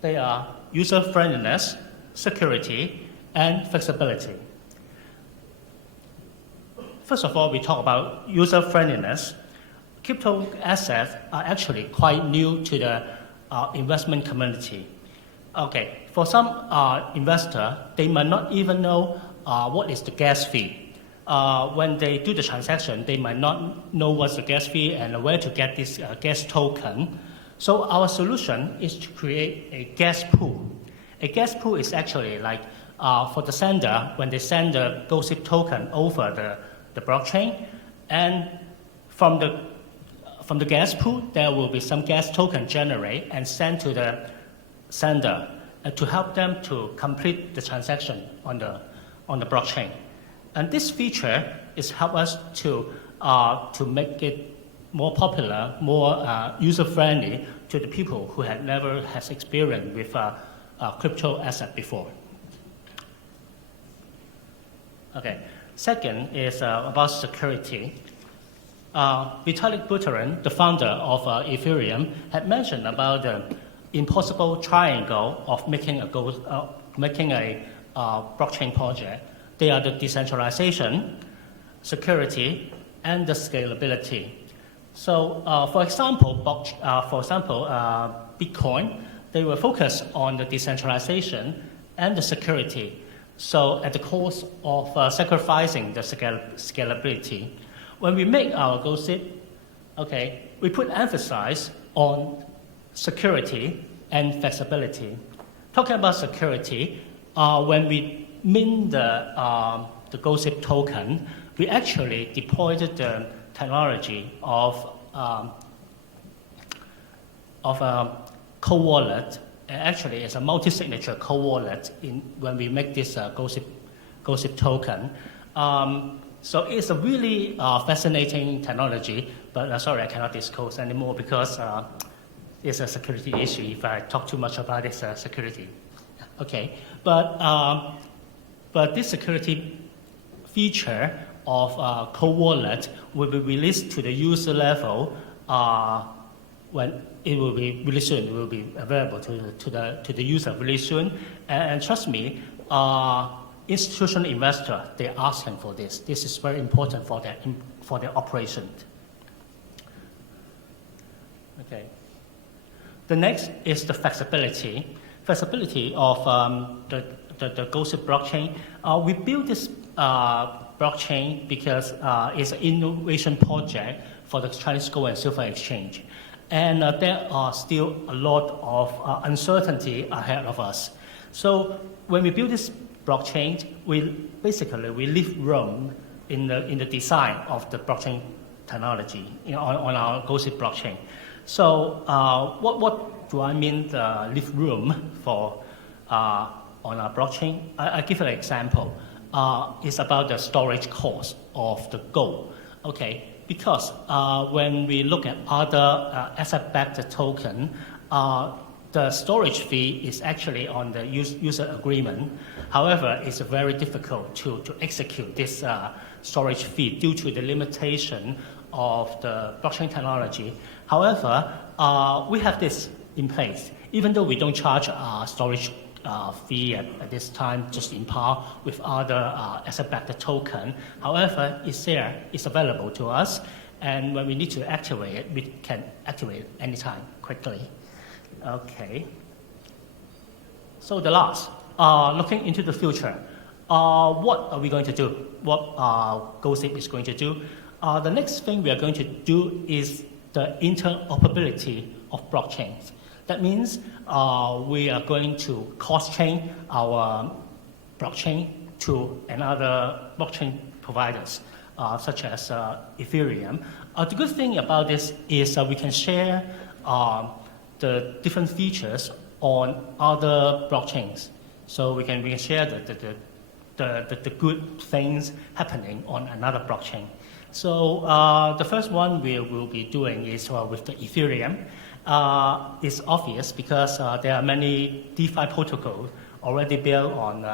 They are user-friendliness, security, and flexibility. First of all, we talk about user-friendliness. Crypto assets are actually quite new to the investment community. Okay, for some investor, they might not even know what is the gas fee. When they do the transaction, they might not know what's the gas fee and where to get this gas token. So our solution is to create a gas pool. A gas pool is actually like for the sender, when they send the gold SIP token over the blockchain, and from the gas pool, there will be some gas token generated and sent to the sender to help them to complete the transaction on the blockchain. And this feature is help us to make it more popular, more user-friendly to the people who had never has experience with crypto asset before. Okay. Second is about security. Vitalik Buterin, the founder of Ethereum, had mentioned about the impossible triangle of making a blockchain project. They are the decentralization, security, and the scalability. So, for example, Bitcoin, they were focused on the decentralization and the security. So, at the cost of sacrificing the scalability, when we make our gold SIP, okay, we put emphasis on security and flexibility. Talking about security, when we mint the gold SIP token, we actually deployed the technology of a cold wallet. Actually, it's a multi-signature cold wallet when we make this gold SIP token. So it's a really fascinating technology, but sorry, I cannot disclose anymore because it's a security issue if I talk too much about this security. Okay, but this security feature of cold wallet will be released to the user level when it will be really soon. It will be available to the user really soon. And trust me, institutional investor, they're asking for this. This is very important for their operation. Okay. The next is the flexibility. Flexibility of the Gossip blockchain. We built this blockchain because it's an innovation project for the Chinese gold and silver exchange. And there are still a lot of uncertainty ahead of us. So when we build this blockchain, we leave room in the design of the blockchain technology on our Gossip blockchain. So what do I mean leave room for on our blockchain? I give an example. It's about the storage cost of the gold. Okay, because when we look at other asset-backed token, the storage fee is actually on the user agreement. However, it's very difficult to execute this storage fee due to the limitation of the blockchain technology. However, we have this in place. Even though we don't charge storage fee at this time, just in par with other asset-backed token. However, it's there, it's available to us, and when we need to activate it, we can activate it anytime, quickly. Okay. So the last, looking into the future, what are we going to do? What Gossip is going to do? The next thing we are going to do is the interoperability of blockchains. That means we are going to cross-chain our blockchain to another blockchain providers, such as Ethereum. The good thing about this is we can share the different features on other blockchains. So we can share the good things happening on another blockchain. So the first one we will be doing is with the Ethereum. It's obvious because there are many DeFi protocols already built on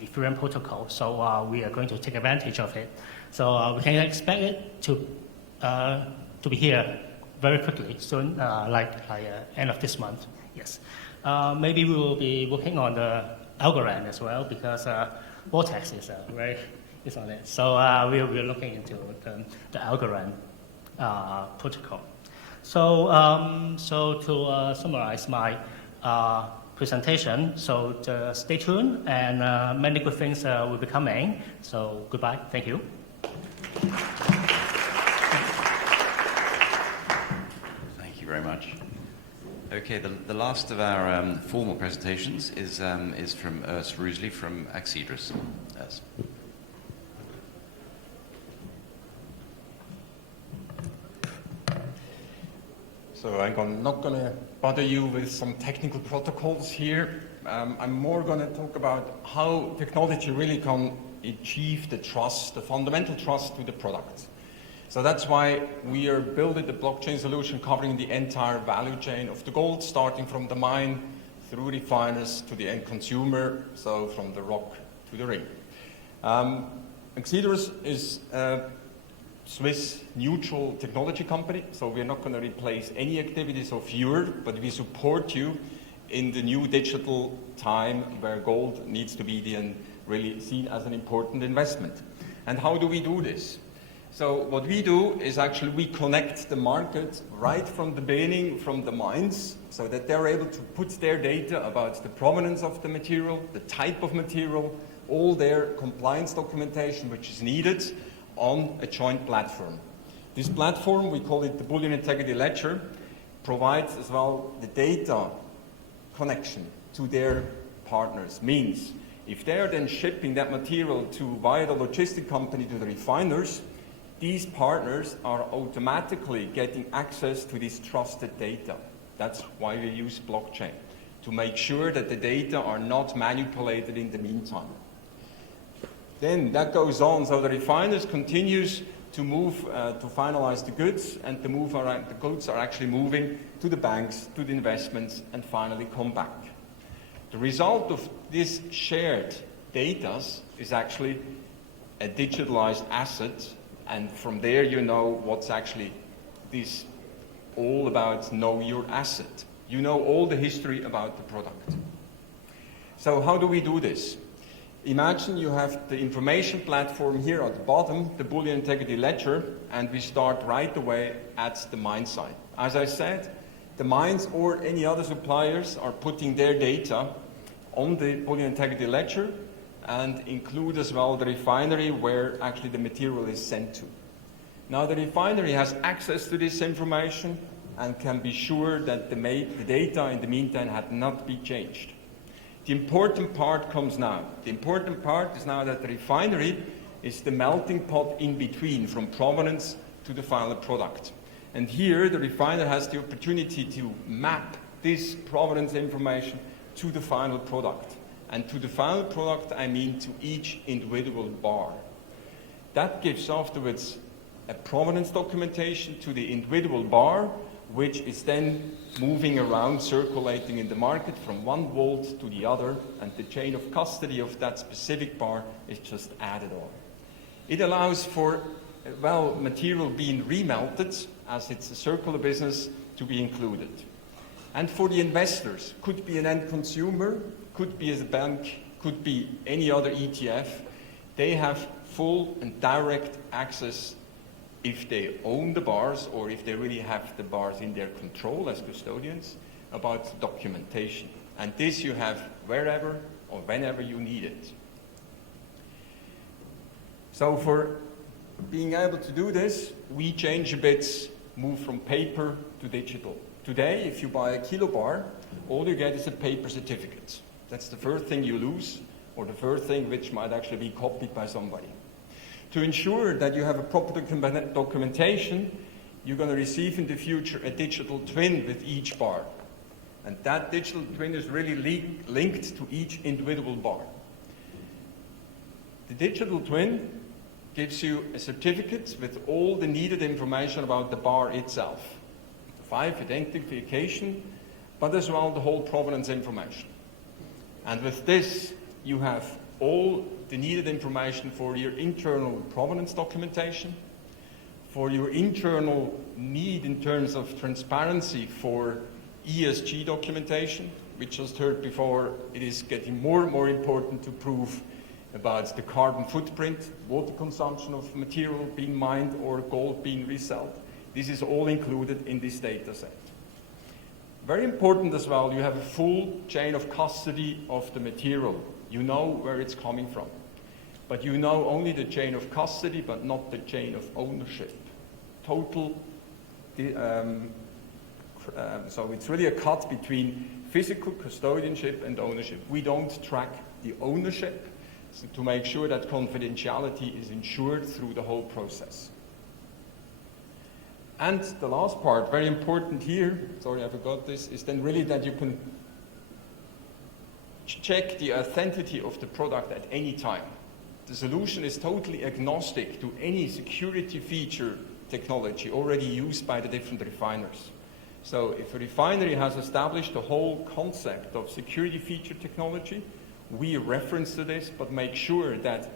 Ethereum protocol. So we are going to take advantage of it. So we can expect it to be here very quickly, soon, like end of this month. Yes. Maybe we will be working on the algorithm as well because Vortex is is on it. So we're looking into the algorithm protocol. So to summarize my presentation, so stay tuned and many good things will be coming. So goodbye. Thank you. Thank you very much. Okay, the last of our formal presentations is from Urs Rusli from Axedras. Urs. So I'm not going to bother you with some technical protocols here. I'm more going to talk about how technology really can achieve the trust, the fundamental trust to the product. So that's why we are building the blockchain solution covering the entire value chain of the gold, starting from the mine through refiners to the end consumer, so from the rock to the ring. Axedras is Swiss neutral technology company, so we're not going to replace any activities of yours, but we support you in the new digital time where gold needs to be really seen as an important investment. And how do we do this? So what we do is actually we connect the market right from the beginning, from the mines, so that they're able to put their data about the provenance of the material, the type of material, all their compliance documentation which is needed on a joint platform. This platform, we call it the Bullion Integrity Ledger, provides as well the data connection to their partners. Means if they are then shipping that material via the logistic company to the refiners, these partners are automatically getting access to this trusted data. That's why we use blockchain, to make sure that the data are not manipulated in the meantime. Then that goes on, so the refiners continues to move to finalize the goods, and the goods are actually moving to the banks, to the investments, and finally come back. The result of this shared data is actually a digitalized asset, and from there you know what's actually this all about. Know your asset. You know all the history about the product. So how do we do this? Imagine you have the information platform here at the bottom, the Boolean Integrity Ledger, and we start right away at the mine side. As I said, the mines or any other suppliers are putting their data on the Boolean Integrity Ledger and include as well the refinery where actually the material is sent to. Now the refinery has access to this information and can be sure that the data in the meantime had not been changed. The important part comes now. The important part is now that the refinery is the melting pot in between from provenance to the final product. And here the refiner has the opportunity to map this provenance information to the final product. And to the final product, I mean to each individual bar. That gives afterwards a provenance documentation to the individual bar, which is then moving around, circulating in the market from one vault to the other, and the chain of custody of that specific bar is just added on. It allows for, well, material being remelted, as it's a circular business, to be included. And for the investors, could be an end consumer, could be as a bank, could be any other ETF, they have full and direct access if they own the bars or if they really have the bars in their control as custodians about documentation. And this you have wherever or whenever you need it. So for being able to do this, we change a bit, move from paper to digital. Today, if you buy a kilo bar, all you get is a paper certificate. That's the first thing you lose, or the first thing which might actually be copied by somebody. To ensure that you have a proper documentation, you're going to receive in the future a digital twin with each bar. And that digital twin is really linked to each individual bar. The digital twin gives you a certificate with all the needed information about the bar itself. 5 identification, but as well the whole provenance information. And with this, you have all the needed information for your internal provenance documentation, for your internal need in terms of transparency for ESG documentation. We just heard before, it is getting more and more important to prove about the carbon footprint, water consumption of material being mined or gold being resold. This is all included in this data set. Very important as well, you have a full chain of custody of the material. You know where it's coming from. But you know only the chain of custody, but not the chain of ownership. So it's really a cut between physical custodianship and ownership. We don't track the ownership, so to make sure that confidentiality is ensured through the whole process. And the last part, very important here, sorry I forgot this, is then really that you can check the authenticity of the product at any time. The solution is totally agnostic to any security feature technology already used by the different refiners. So if a refinery has established the whole concept of security feature technology, we reference to this, but make sure that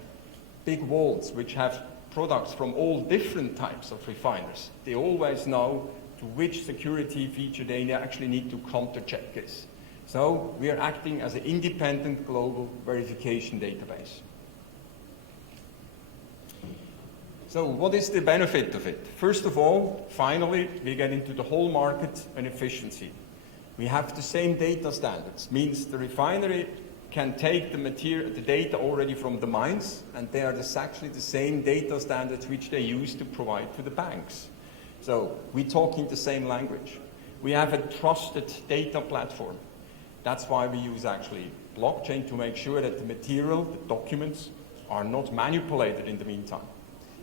big vaults which have products from all different types of refiners, they always know to which security feature they actually need to counter-check this. So we are acting as an independent global verification database. So what is the benefit of it? First of all, finally, we get into the whole market and efficiency. We have the same data standards, means the refinery can take the data already from the mines, and they are actually the same data standards which they use to provide to the banks. So we're talking the same language. We have a trusted data platform. That's why we use actually blockchain to make sure that the material, the documents, are not manipulated in the meantime.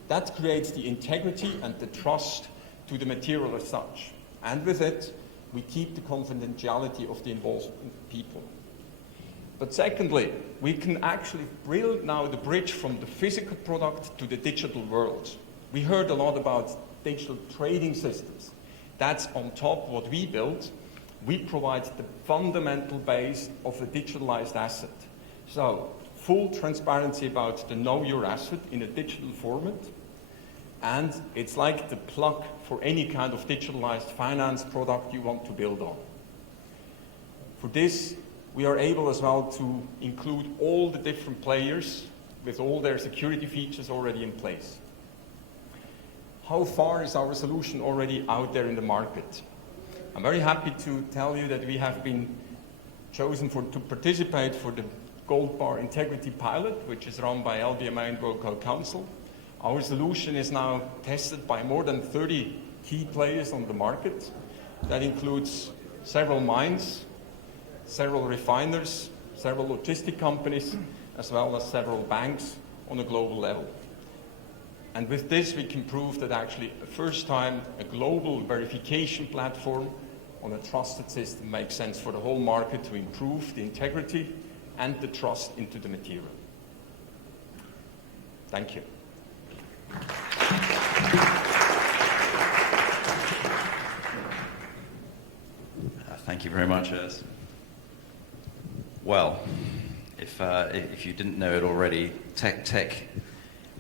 That creates the integrity and the trust to the material as such. And with it, we keep the confidentiality of the involved people. But secondly, we can actually build now the bridge from the physical product to the digital world. We heard a lot about digital trading systems. That's on top what we built. We provide the fundamental base of a digitalized asset. So full transparency about the know your asset in a digital format. And it's like the plug for any kind of digitalized finance product you want to build on. For this, we are able as well to include all the different players with all their security features already in place. How far is our solution already out there in the market? I'm very happy to tell you that we have been chosen to participate for the Gold Bar Integrity Pilot, which is run by LBMA and World Gold Council. Our solution is now tested by more than 30 key players on the market. That includes several mines, several refiners, several logistic companies, as well as several banks on a global level. And with this, we can prove that actually, the first time, a global verification platform on a trusted system makes sense for the whole market to improve the integrity and the trust into the material. Thank you. Thank you very much, Urs. Well, if you didn't know it already, tech,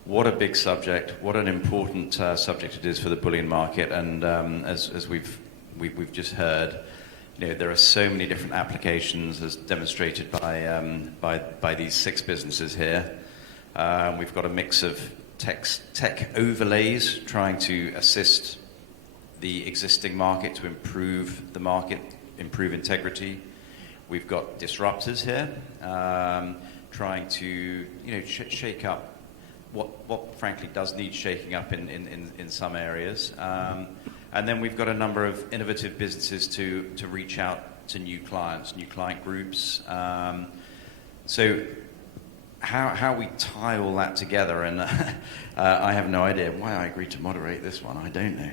what a big subject, what an important subject it is for the bullion market, and as we've just heard, you know, there are so many different applications as demonstrated by these 6 businesses here. We've got a mix of tech overlays trying to assist the existing market to improve the market, improve integrity. We've got disruptors here trying to, you know, shake up what frankly does need shaking up in some areas. And then we've got a number of innovative businesses to reach out to new clients, new client groups. So how we tie all that together, and I have no idea why I agreed to moderate this one, I don't know.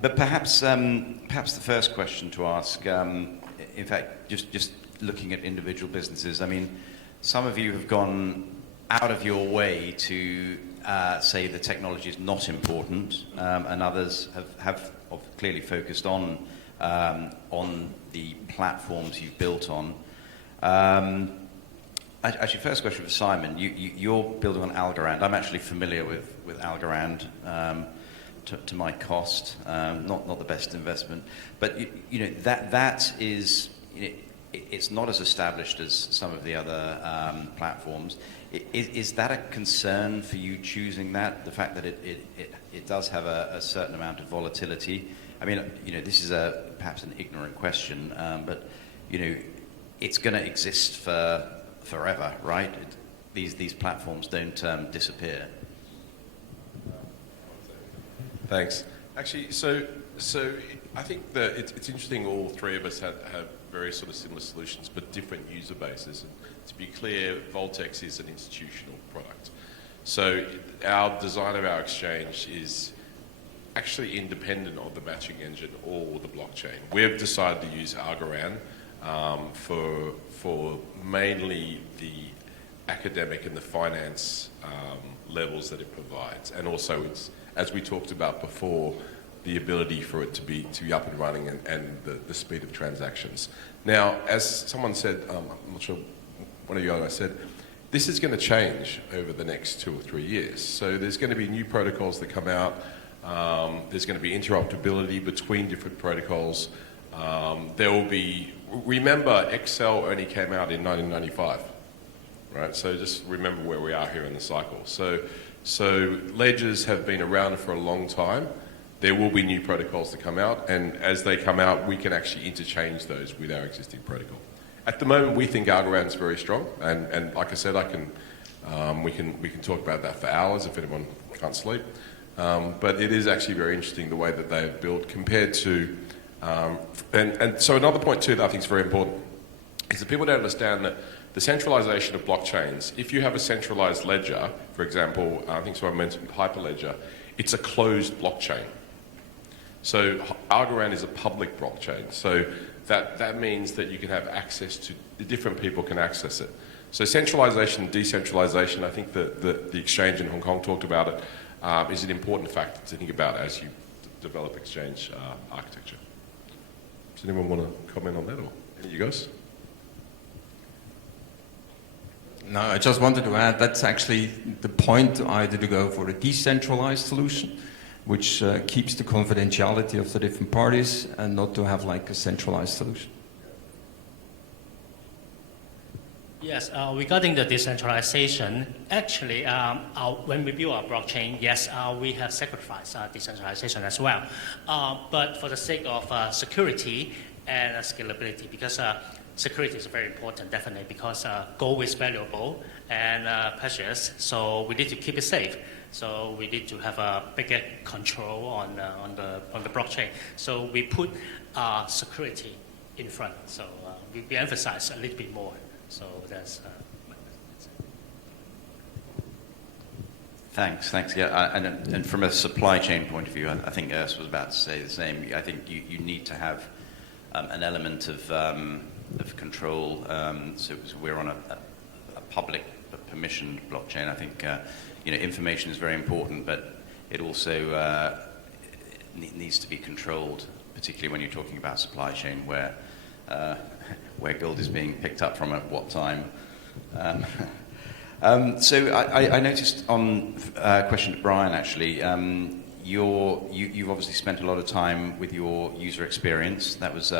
But perhaps the first question to ask, in fact, just looking at individual businesses, I mean, some of you have gone out of your way to say the technology is not important, and others have clearly focused on the platforms you've built on. Actually, first question for Simon. You're building on Algorand. I'm actually familiar with Algorand to my cost. Not the best investment, but you know that is. It's not as established as some of the other platforms. Is that a concern for you choosing that? The fact that it does have a certain amount of volatility. I mean, you know, this is perhaps an ignorant question, but you know, it's going to exist for forever, right? These platforms don't disappear. Thanks. Actually, so I think that it's interesting. All 3 of us have very sort of similar solutions, but different user bases. And to be clear, Voltex is an institutional product. So our design of our exchange is actually independent of the matching engine or the blockchain. We've decided to use Algorand for mainly the academic and the finance levels that it provides, and also it's, as we talked about before, the ability for it to be up and running and the speed of transactions. Now, as someone said, I'm not sure, one of you guys said, this is going to change over the next 2 or 3 years. So there's going to be new protocols that come out. There's going to be interoperability between different protocols. There will be, remember, Excel only came out in 1995, right? So just remember where we are here in the cycle. So ledgers have been around for a long time. There will be new protocols that come out, and as they come out, we can actually interchange those with our existing protocol. At the moment, we think Algorand is very strong, and like I said, we can talk about that for hours if anyone can't sleep. But it is actually very interesting the way that they have built compared to, and so another point too that I think is very important is that people don't understand that the centralization of blockchains. If you have a centralized ledger, for example, I think someone mentioned Hyperledger, it's a closed blockchain. So Algorand is a public blockchain. So that means that you can have access to, different people can access it. So centralization, decentralization, I think the exchange in Hong Kong talked about it, is an important factor to think about as you develop exchange architecture. Does anyone want to comment on that, or any of you guys? No, I just wanted to add that's actually the point, either to go for a decentralized solution, which keeps the confidentiality of the different parties, and not to have like a centralized solution. Yes, regarding the decentralization, actually, when we build our blockchain, yes, we have sacrificed decentralization as well. But for the sake of security and scalability, because security is very important, definitely, because gold is valuable and precious, so we need to keep it safe. So we need to have a bigger control on the blockchain. So we put security in front. So we emphasize a little bit more. So that's. Thanks. Yeah, and from a supply chain point of view, I think Urs was about to say the same. I think you need to have an element of control. So we're on a public permissioned blockchain. I think information is very important, but it also needs to be controlled, particularly when you're talking about supply chain, where gold is being picked up from at what time. So I noticed on a question to Brian, actually, you've obviously spent a lot of time with your user experience. That was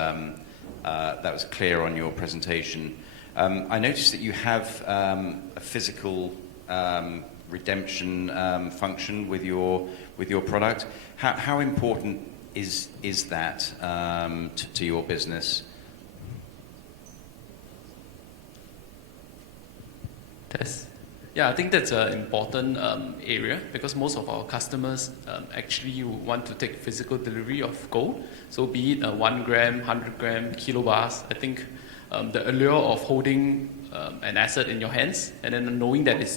clear on your presentation. I noticed that you have a physical redemption function with your product. How important is that to your business? Yeah, I think that's an important area, because most of our customers actually want to take physical delivery of gold. So be it 1 gram, 100 gram, kilobars, I think the allure of holding an asset in your hands and then knowing that it's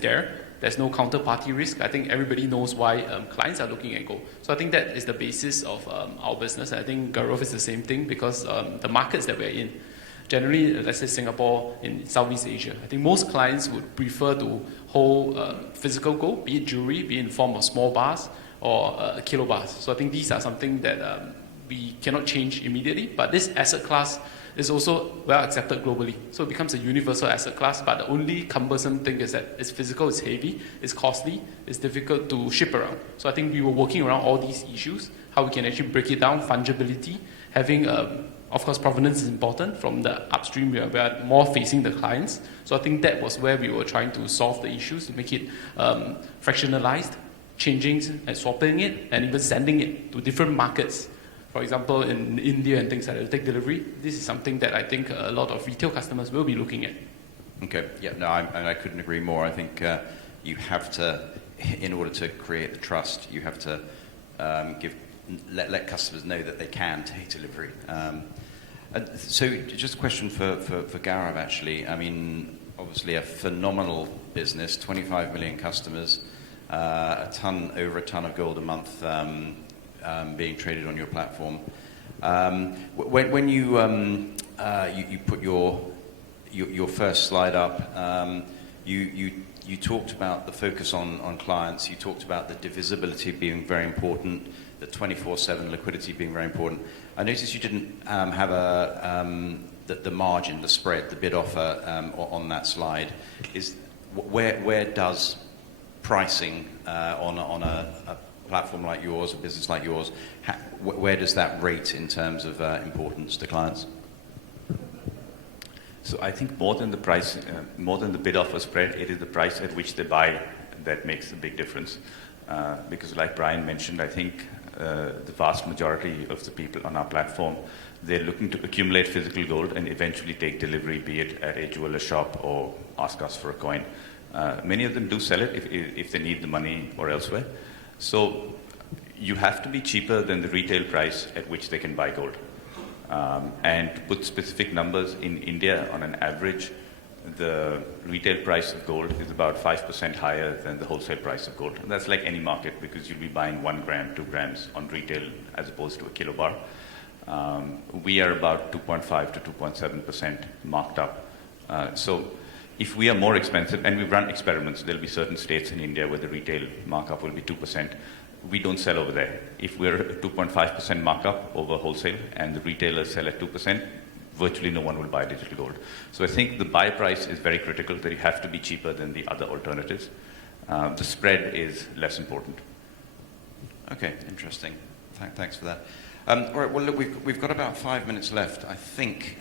there's no counterparty risk. I think everybody knows why clients are looking at gold. So I think that is the basis of our business. I think Gaurav is the same thing, because the markets that we're in, generally, let's say Singapore, in Southeast Asia, I think most clients would prefer to hold physical gold, be it jewelry, be it in form of small bars or kilobars. So I think these are something that we cannot change immediately, but this asset class is also well accepted globally. So it becomes a universal asset class, but the only cumbersome thing is that it's physical, it's heavy, it's costly, it's difficult to ship around. So I think we were working around all these issues, how we can actually break it down, fungibility, having of course, provenance is important. From the upstream, we are more facing the clients. So I think that was where we were trying to solve the issues, to make it fractionalized, changing and swapping it, and even sending it to different markets. For example, in India and things like that, to take delivery. This is something that I think a lot of retail customers will be looking at. Okay, yeah, no, I couldn't agree more. I think you have to, in order to create the trust, you have to let customers know that they can take delivery. So just a question for Gaurav, actually. I mean, obviously a phenomenal business, 25 million customers, over a ton of gold a month being traded on your platform. When you put your first slide up, you talked about the focus on clients. You talked about the divisibility being very important, the 24/7 liquidity being very important. I noticed you didn't have the margin, the spread, the bid offer on that slide. Where does pricing on a platform like yours, a business like yours, where does that rate in terms of importance to clients? So I think more than the price, more than the bid offer spread, it is the price at which they buy that makes a big difference. Because like Brian mentioned, I think the vast majority of the people on our platform, they're looking to accumulate physical gold and eventually take delivery, be it at a jeweler shop or ask us for a coin. Many of them do sell it if they need the money or elsewhere. So you have to be cheaper than the retail price at which they can buy gold. And to put specific numbers, in India, on an average, the retail price of gold is about 5% higher than the wholesale price of gold. And that's like any market, because you'll be buying 1 gram, 2 grams on retail as opposed to a kilobar. We are about 2.5 to 2.7% marked up. So if we are more expensive, and we've run experiments, there'll be certain states in India where the retail markup will be 2%. We don't sell over there. If we're at 2.5% markup over wholesale and the retailers sell at 2%, virtually no one will buy digital gold. So I think the buy price is very critical, that you have to be cheaper than the other alternatives. The spread is less important. Okay, interesting. Thanks for that. All right, well, look, we've got about 5 minutes left. I think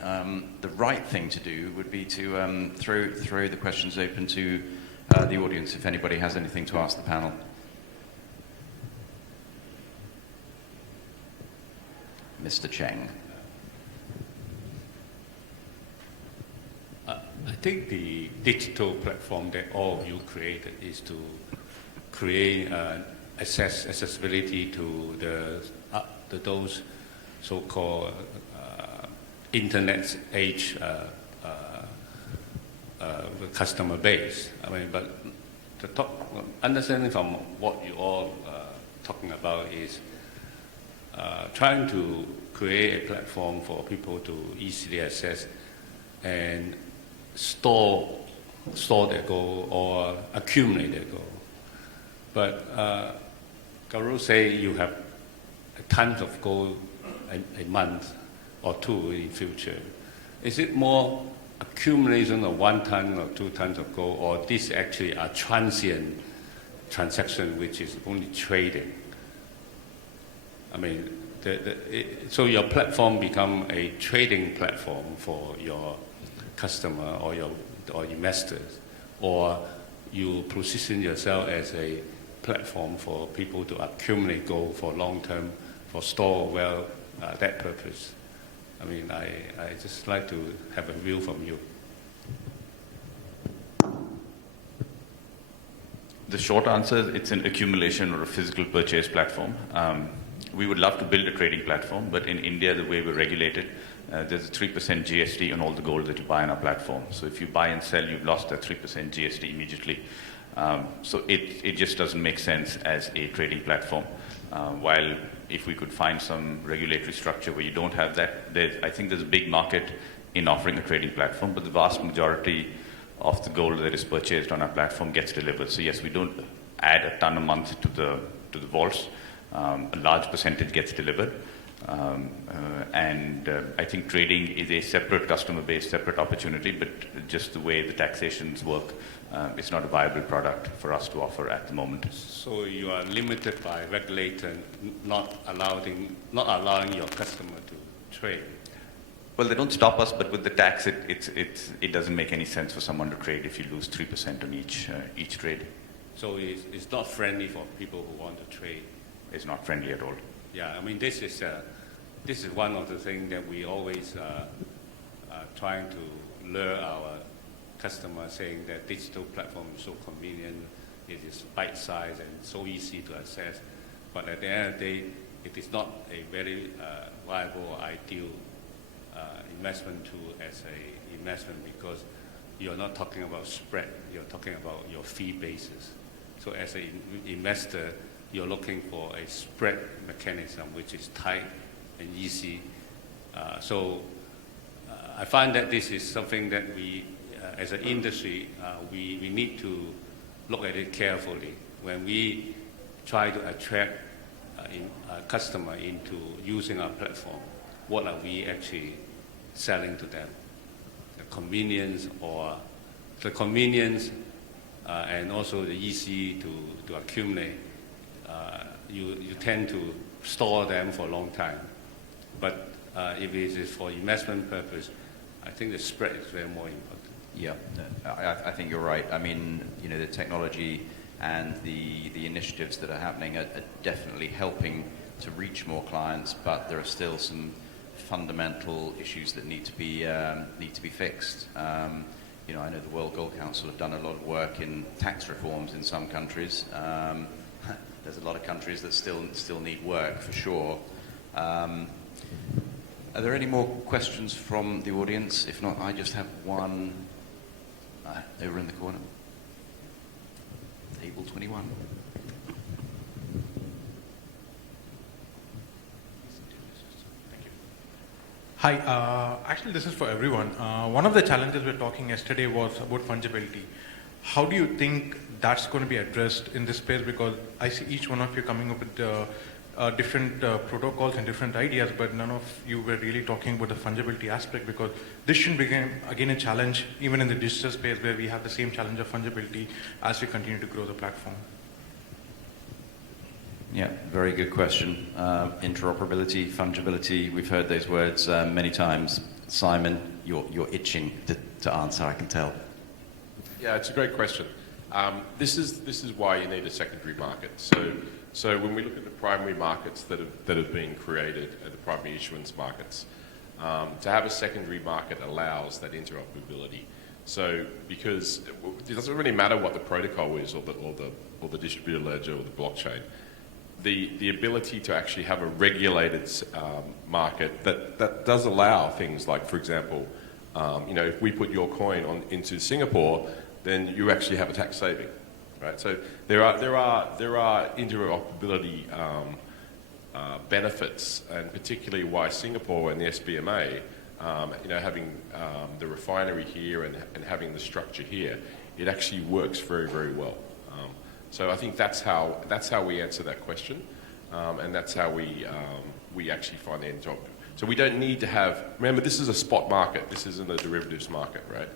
the right thing to do would be to throw the questions open to the audience, if anybody has anything to ask the panel. Mr. Cheng. I think the digital platform that all of you created is to create accessibility to those so-called internet age customer base. I mean, but understanding from what you all talking about is trying to create a platform for people to easily access and store their gold or accumulate their gold. But Gaurav say you have tons of gold a month or two in future. Is it more accumulation of 1 ton or 2 tons of gold, or this actually a transient transaction which is only trading? I mean, so your platform become a trading platform for your customer or your investors, or you position yourself as a platform for people to accumulate gold for long term, for store well that purpose. I mean, I just like to have a view from you. The short answer is it's an accumulation or a physical purchase platform. We would love to build a trading platform, but in India, the way we're regulated, there's a 3% GST on all the gold that you buy on our platform. So if you buy and sell, you've lost that 3% GST immediately. So it just doesn't make sense as a trading platform. While if we could find some regulatory structure where you don't have that, I think there's a big market in offering a trading platform, but the vast majority of the gold that is purchased on our platform gets delivered. So yes, we don't add a ton a month to the vaults. A large percentage gets delivered. I think trading is a separate customer base, separate opportunity, but just the way the taxations work, it's not a viable product for us to offer at the moment. So you are limited by regulator not allowing your customer to trade. Well, they don't stop us, but with the tax, it doesn't make any sense for someone to trade if you lose 3% on each trade. So it's not friendly for people who want to trade. It's not friendly at all. Yeah, I mean, this is one of the things that we always trying to lure our customers, saying that digital platform is so convenient, it is bite-sized and so easy to access. But at the end of the day, it is not a very viable, ideal investment tool as an investment, because you're not talking about spread, you're talking about your fee basis. So as an investor, you're looking for a spread mechanism which is tight and easy. I find that this is something that we, as an industry, we need to look at it carefully. When we try to attract a customer into using our platform, what are we actually selling to them? The convenience and also the easy to accumulate. You tend to store them for a long time. But if it is for investment purpose, I think the spread is very more important. Yeah, I think you're right. I mean, the technology and the initiatives that are happening are definitely helping to reach more clients, but there are still some fundamental issues that need to be fixed. I know the World Gold Council have done a lot of work in tax reforms in some countries. There's a lot of countries that still need work, for sure. Are there any more questions from the audience? If not, I just have one over in the corner. Table 21. Thank you. Hi, actually this is for everyone. One of the challenges we were talking yesterday was about fungibility. How do you think that's going to be addressed in this space? Because I see each one of you coming up with different protocols and different ideas, but none of you were really talking about the fungibility aspect, because this shouldn't become again a challenge even in the digital space where we have the same challenge of fungibility as we continue to grow the platform. Yeah, very good question. Interoperability, fungibility, we've heard those words many times. Simon, you're itching to answer, I can tell. Yeah, it's a great question. This is why you need a secondary market. So when we look at the primary markets that have been created, the primary issuance markets, to have a secondary market allows that interoperability. So because it doesn't really matter what the protocol is, or the distributed ledger, or the blockchain. The ability to actually have a regulated market that does allow things like, for example, if we put your coin into Singapore, then you actually have a tax saving, right? So there are interoperability benefits, and particularly why Singapore and the SBMA, having the refinery here and having the structure here, it actually works very, very well. So I think that's how we answer that question, and that's how we actually find the end. So we don't need to have. Remember, this is a spot market. This isn't a derivatives market, right?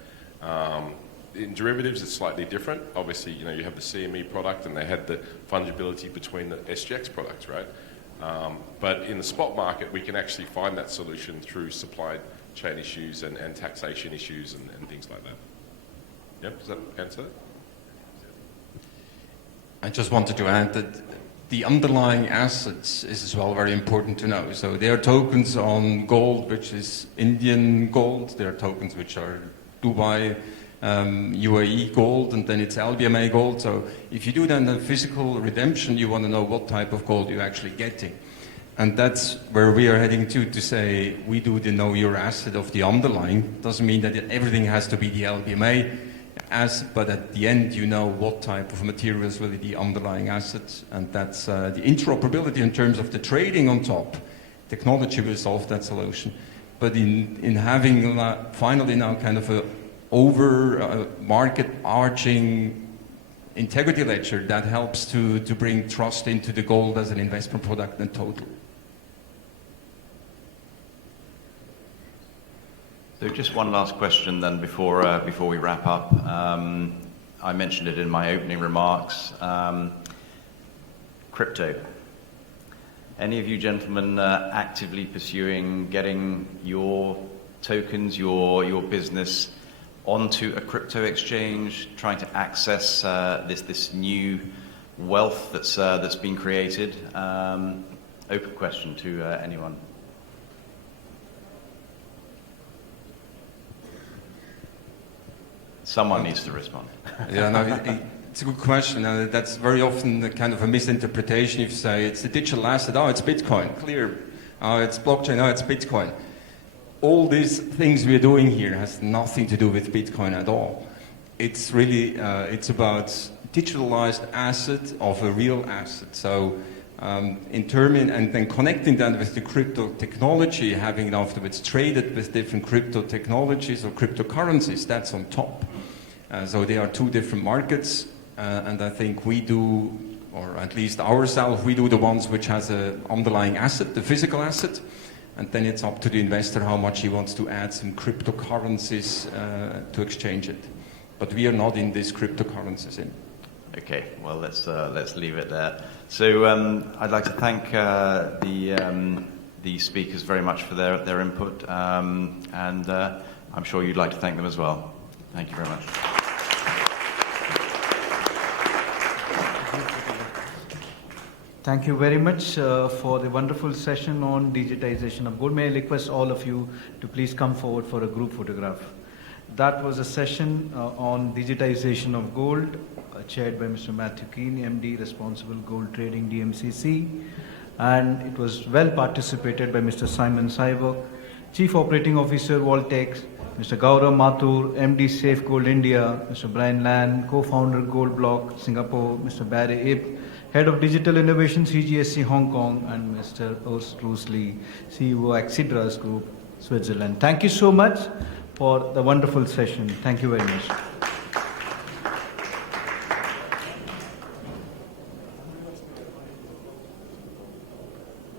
In derivatives, it's slightly different. Obviously, you have the CME product, and they had the fungibility between the SGX products, right? But in the spot market, we can actually find that solution through supply chain issues and taxation issues and things like that. Yep, does that answer it? I just wanted to add that the underlying assets is as well very important to know. So there are tokens on gold, which is Indian gold. There are tokens which are Dubai, UAE gold, and then it's LBMA gold. So if you do then the physical redemption, you want to know what type of gold you're actually getting. And that's where we are heading to say we do the know your asset of the underlying. Doesn't mean that everything has to be the LBMA. But at the end, you know what type of materials will be the underlying assets, and that's the interoperability in terms of the trading on top. Technology will solve that solution, but in having finally now kind of a market arching integrity ledger that helps to bring trust into the gold as an investment product in total. So just one last question then before we wrap up. I mentioned it in my opening remarks. Crypto. Any of you gentlemen actively pursuing getting your tokens, your business onto a crypto exchange, trying to access this new wealth that's been created? Open question to anyone. Someone needs to respond. Yeah, no, it's a good question. That's very often the kind of a misinterpretation. If you say it's a digital asset, oh, it's Bitcoin, clear. Oh, it's blockchain, oh, it's Bitcoin. All these things we're doing here has nothing to do with Bitcoin at all. It's really, it's about digitalized asset of a real asset. So and then connecting that with the crypto technology, having it afterwards traded with different crypto technologies or cryptocurrencies, that's on top. So they are two different markets, and I think we do, or at least ourselves, we do the ones which has an underlying asset, the physical asset, and then it's up to the investor how much he wants to add some cryptocurrencies to exchange it. But we are not in these cryptocurrencies in. Okay, well let's leave it there. So I'd like to thank the speakers very much for their input, and I'm sure you'd like to thank them as well. Thank you very much. Thank you very much for the wonderful session on digitization of gold. May I request all of you to please come forward for a group photograph. That was a session on digitization of gold, chaired by Mr. Matthew Keane, MD, Responsible Gold Trading, DMCC, and it was well participated by Mr. Simon Saibok, Chief Operating Officer, Voltex, Mr. Gaurav Mathur, MD, Safe Gold India, Mr. Brian Lan, Co-founder, Gold Block, Singapore, Mr. Barry Ip, Head of Digital Innovation, CGSC Hong Kong, and Mr. Urs Lee, CEO, Axidras Group, Switzerland. Thank you so much for the wonderful session. Thank you very much.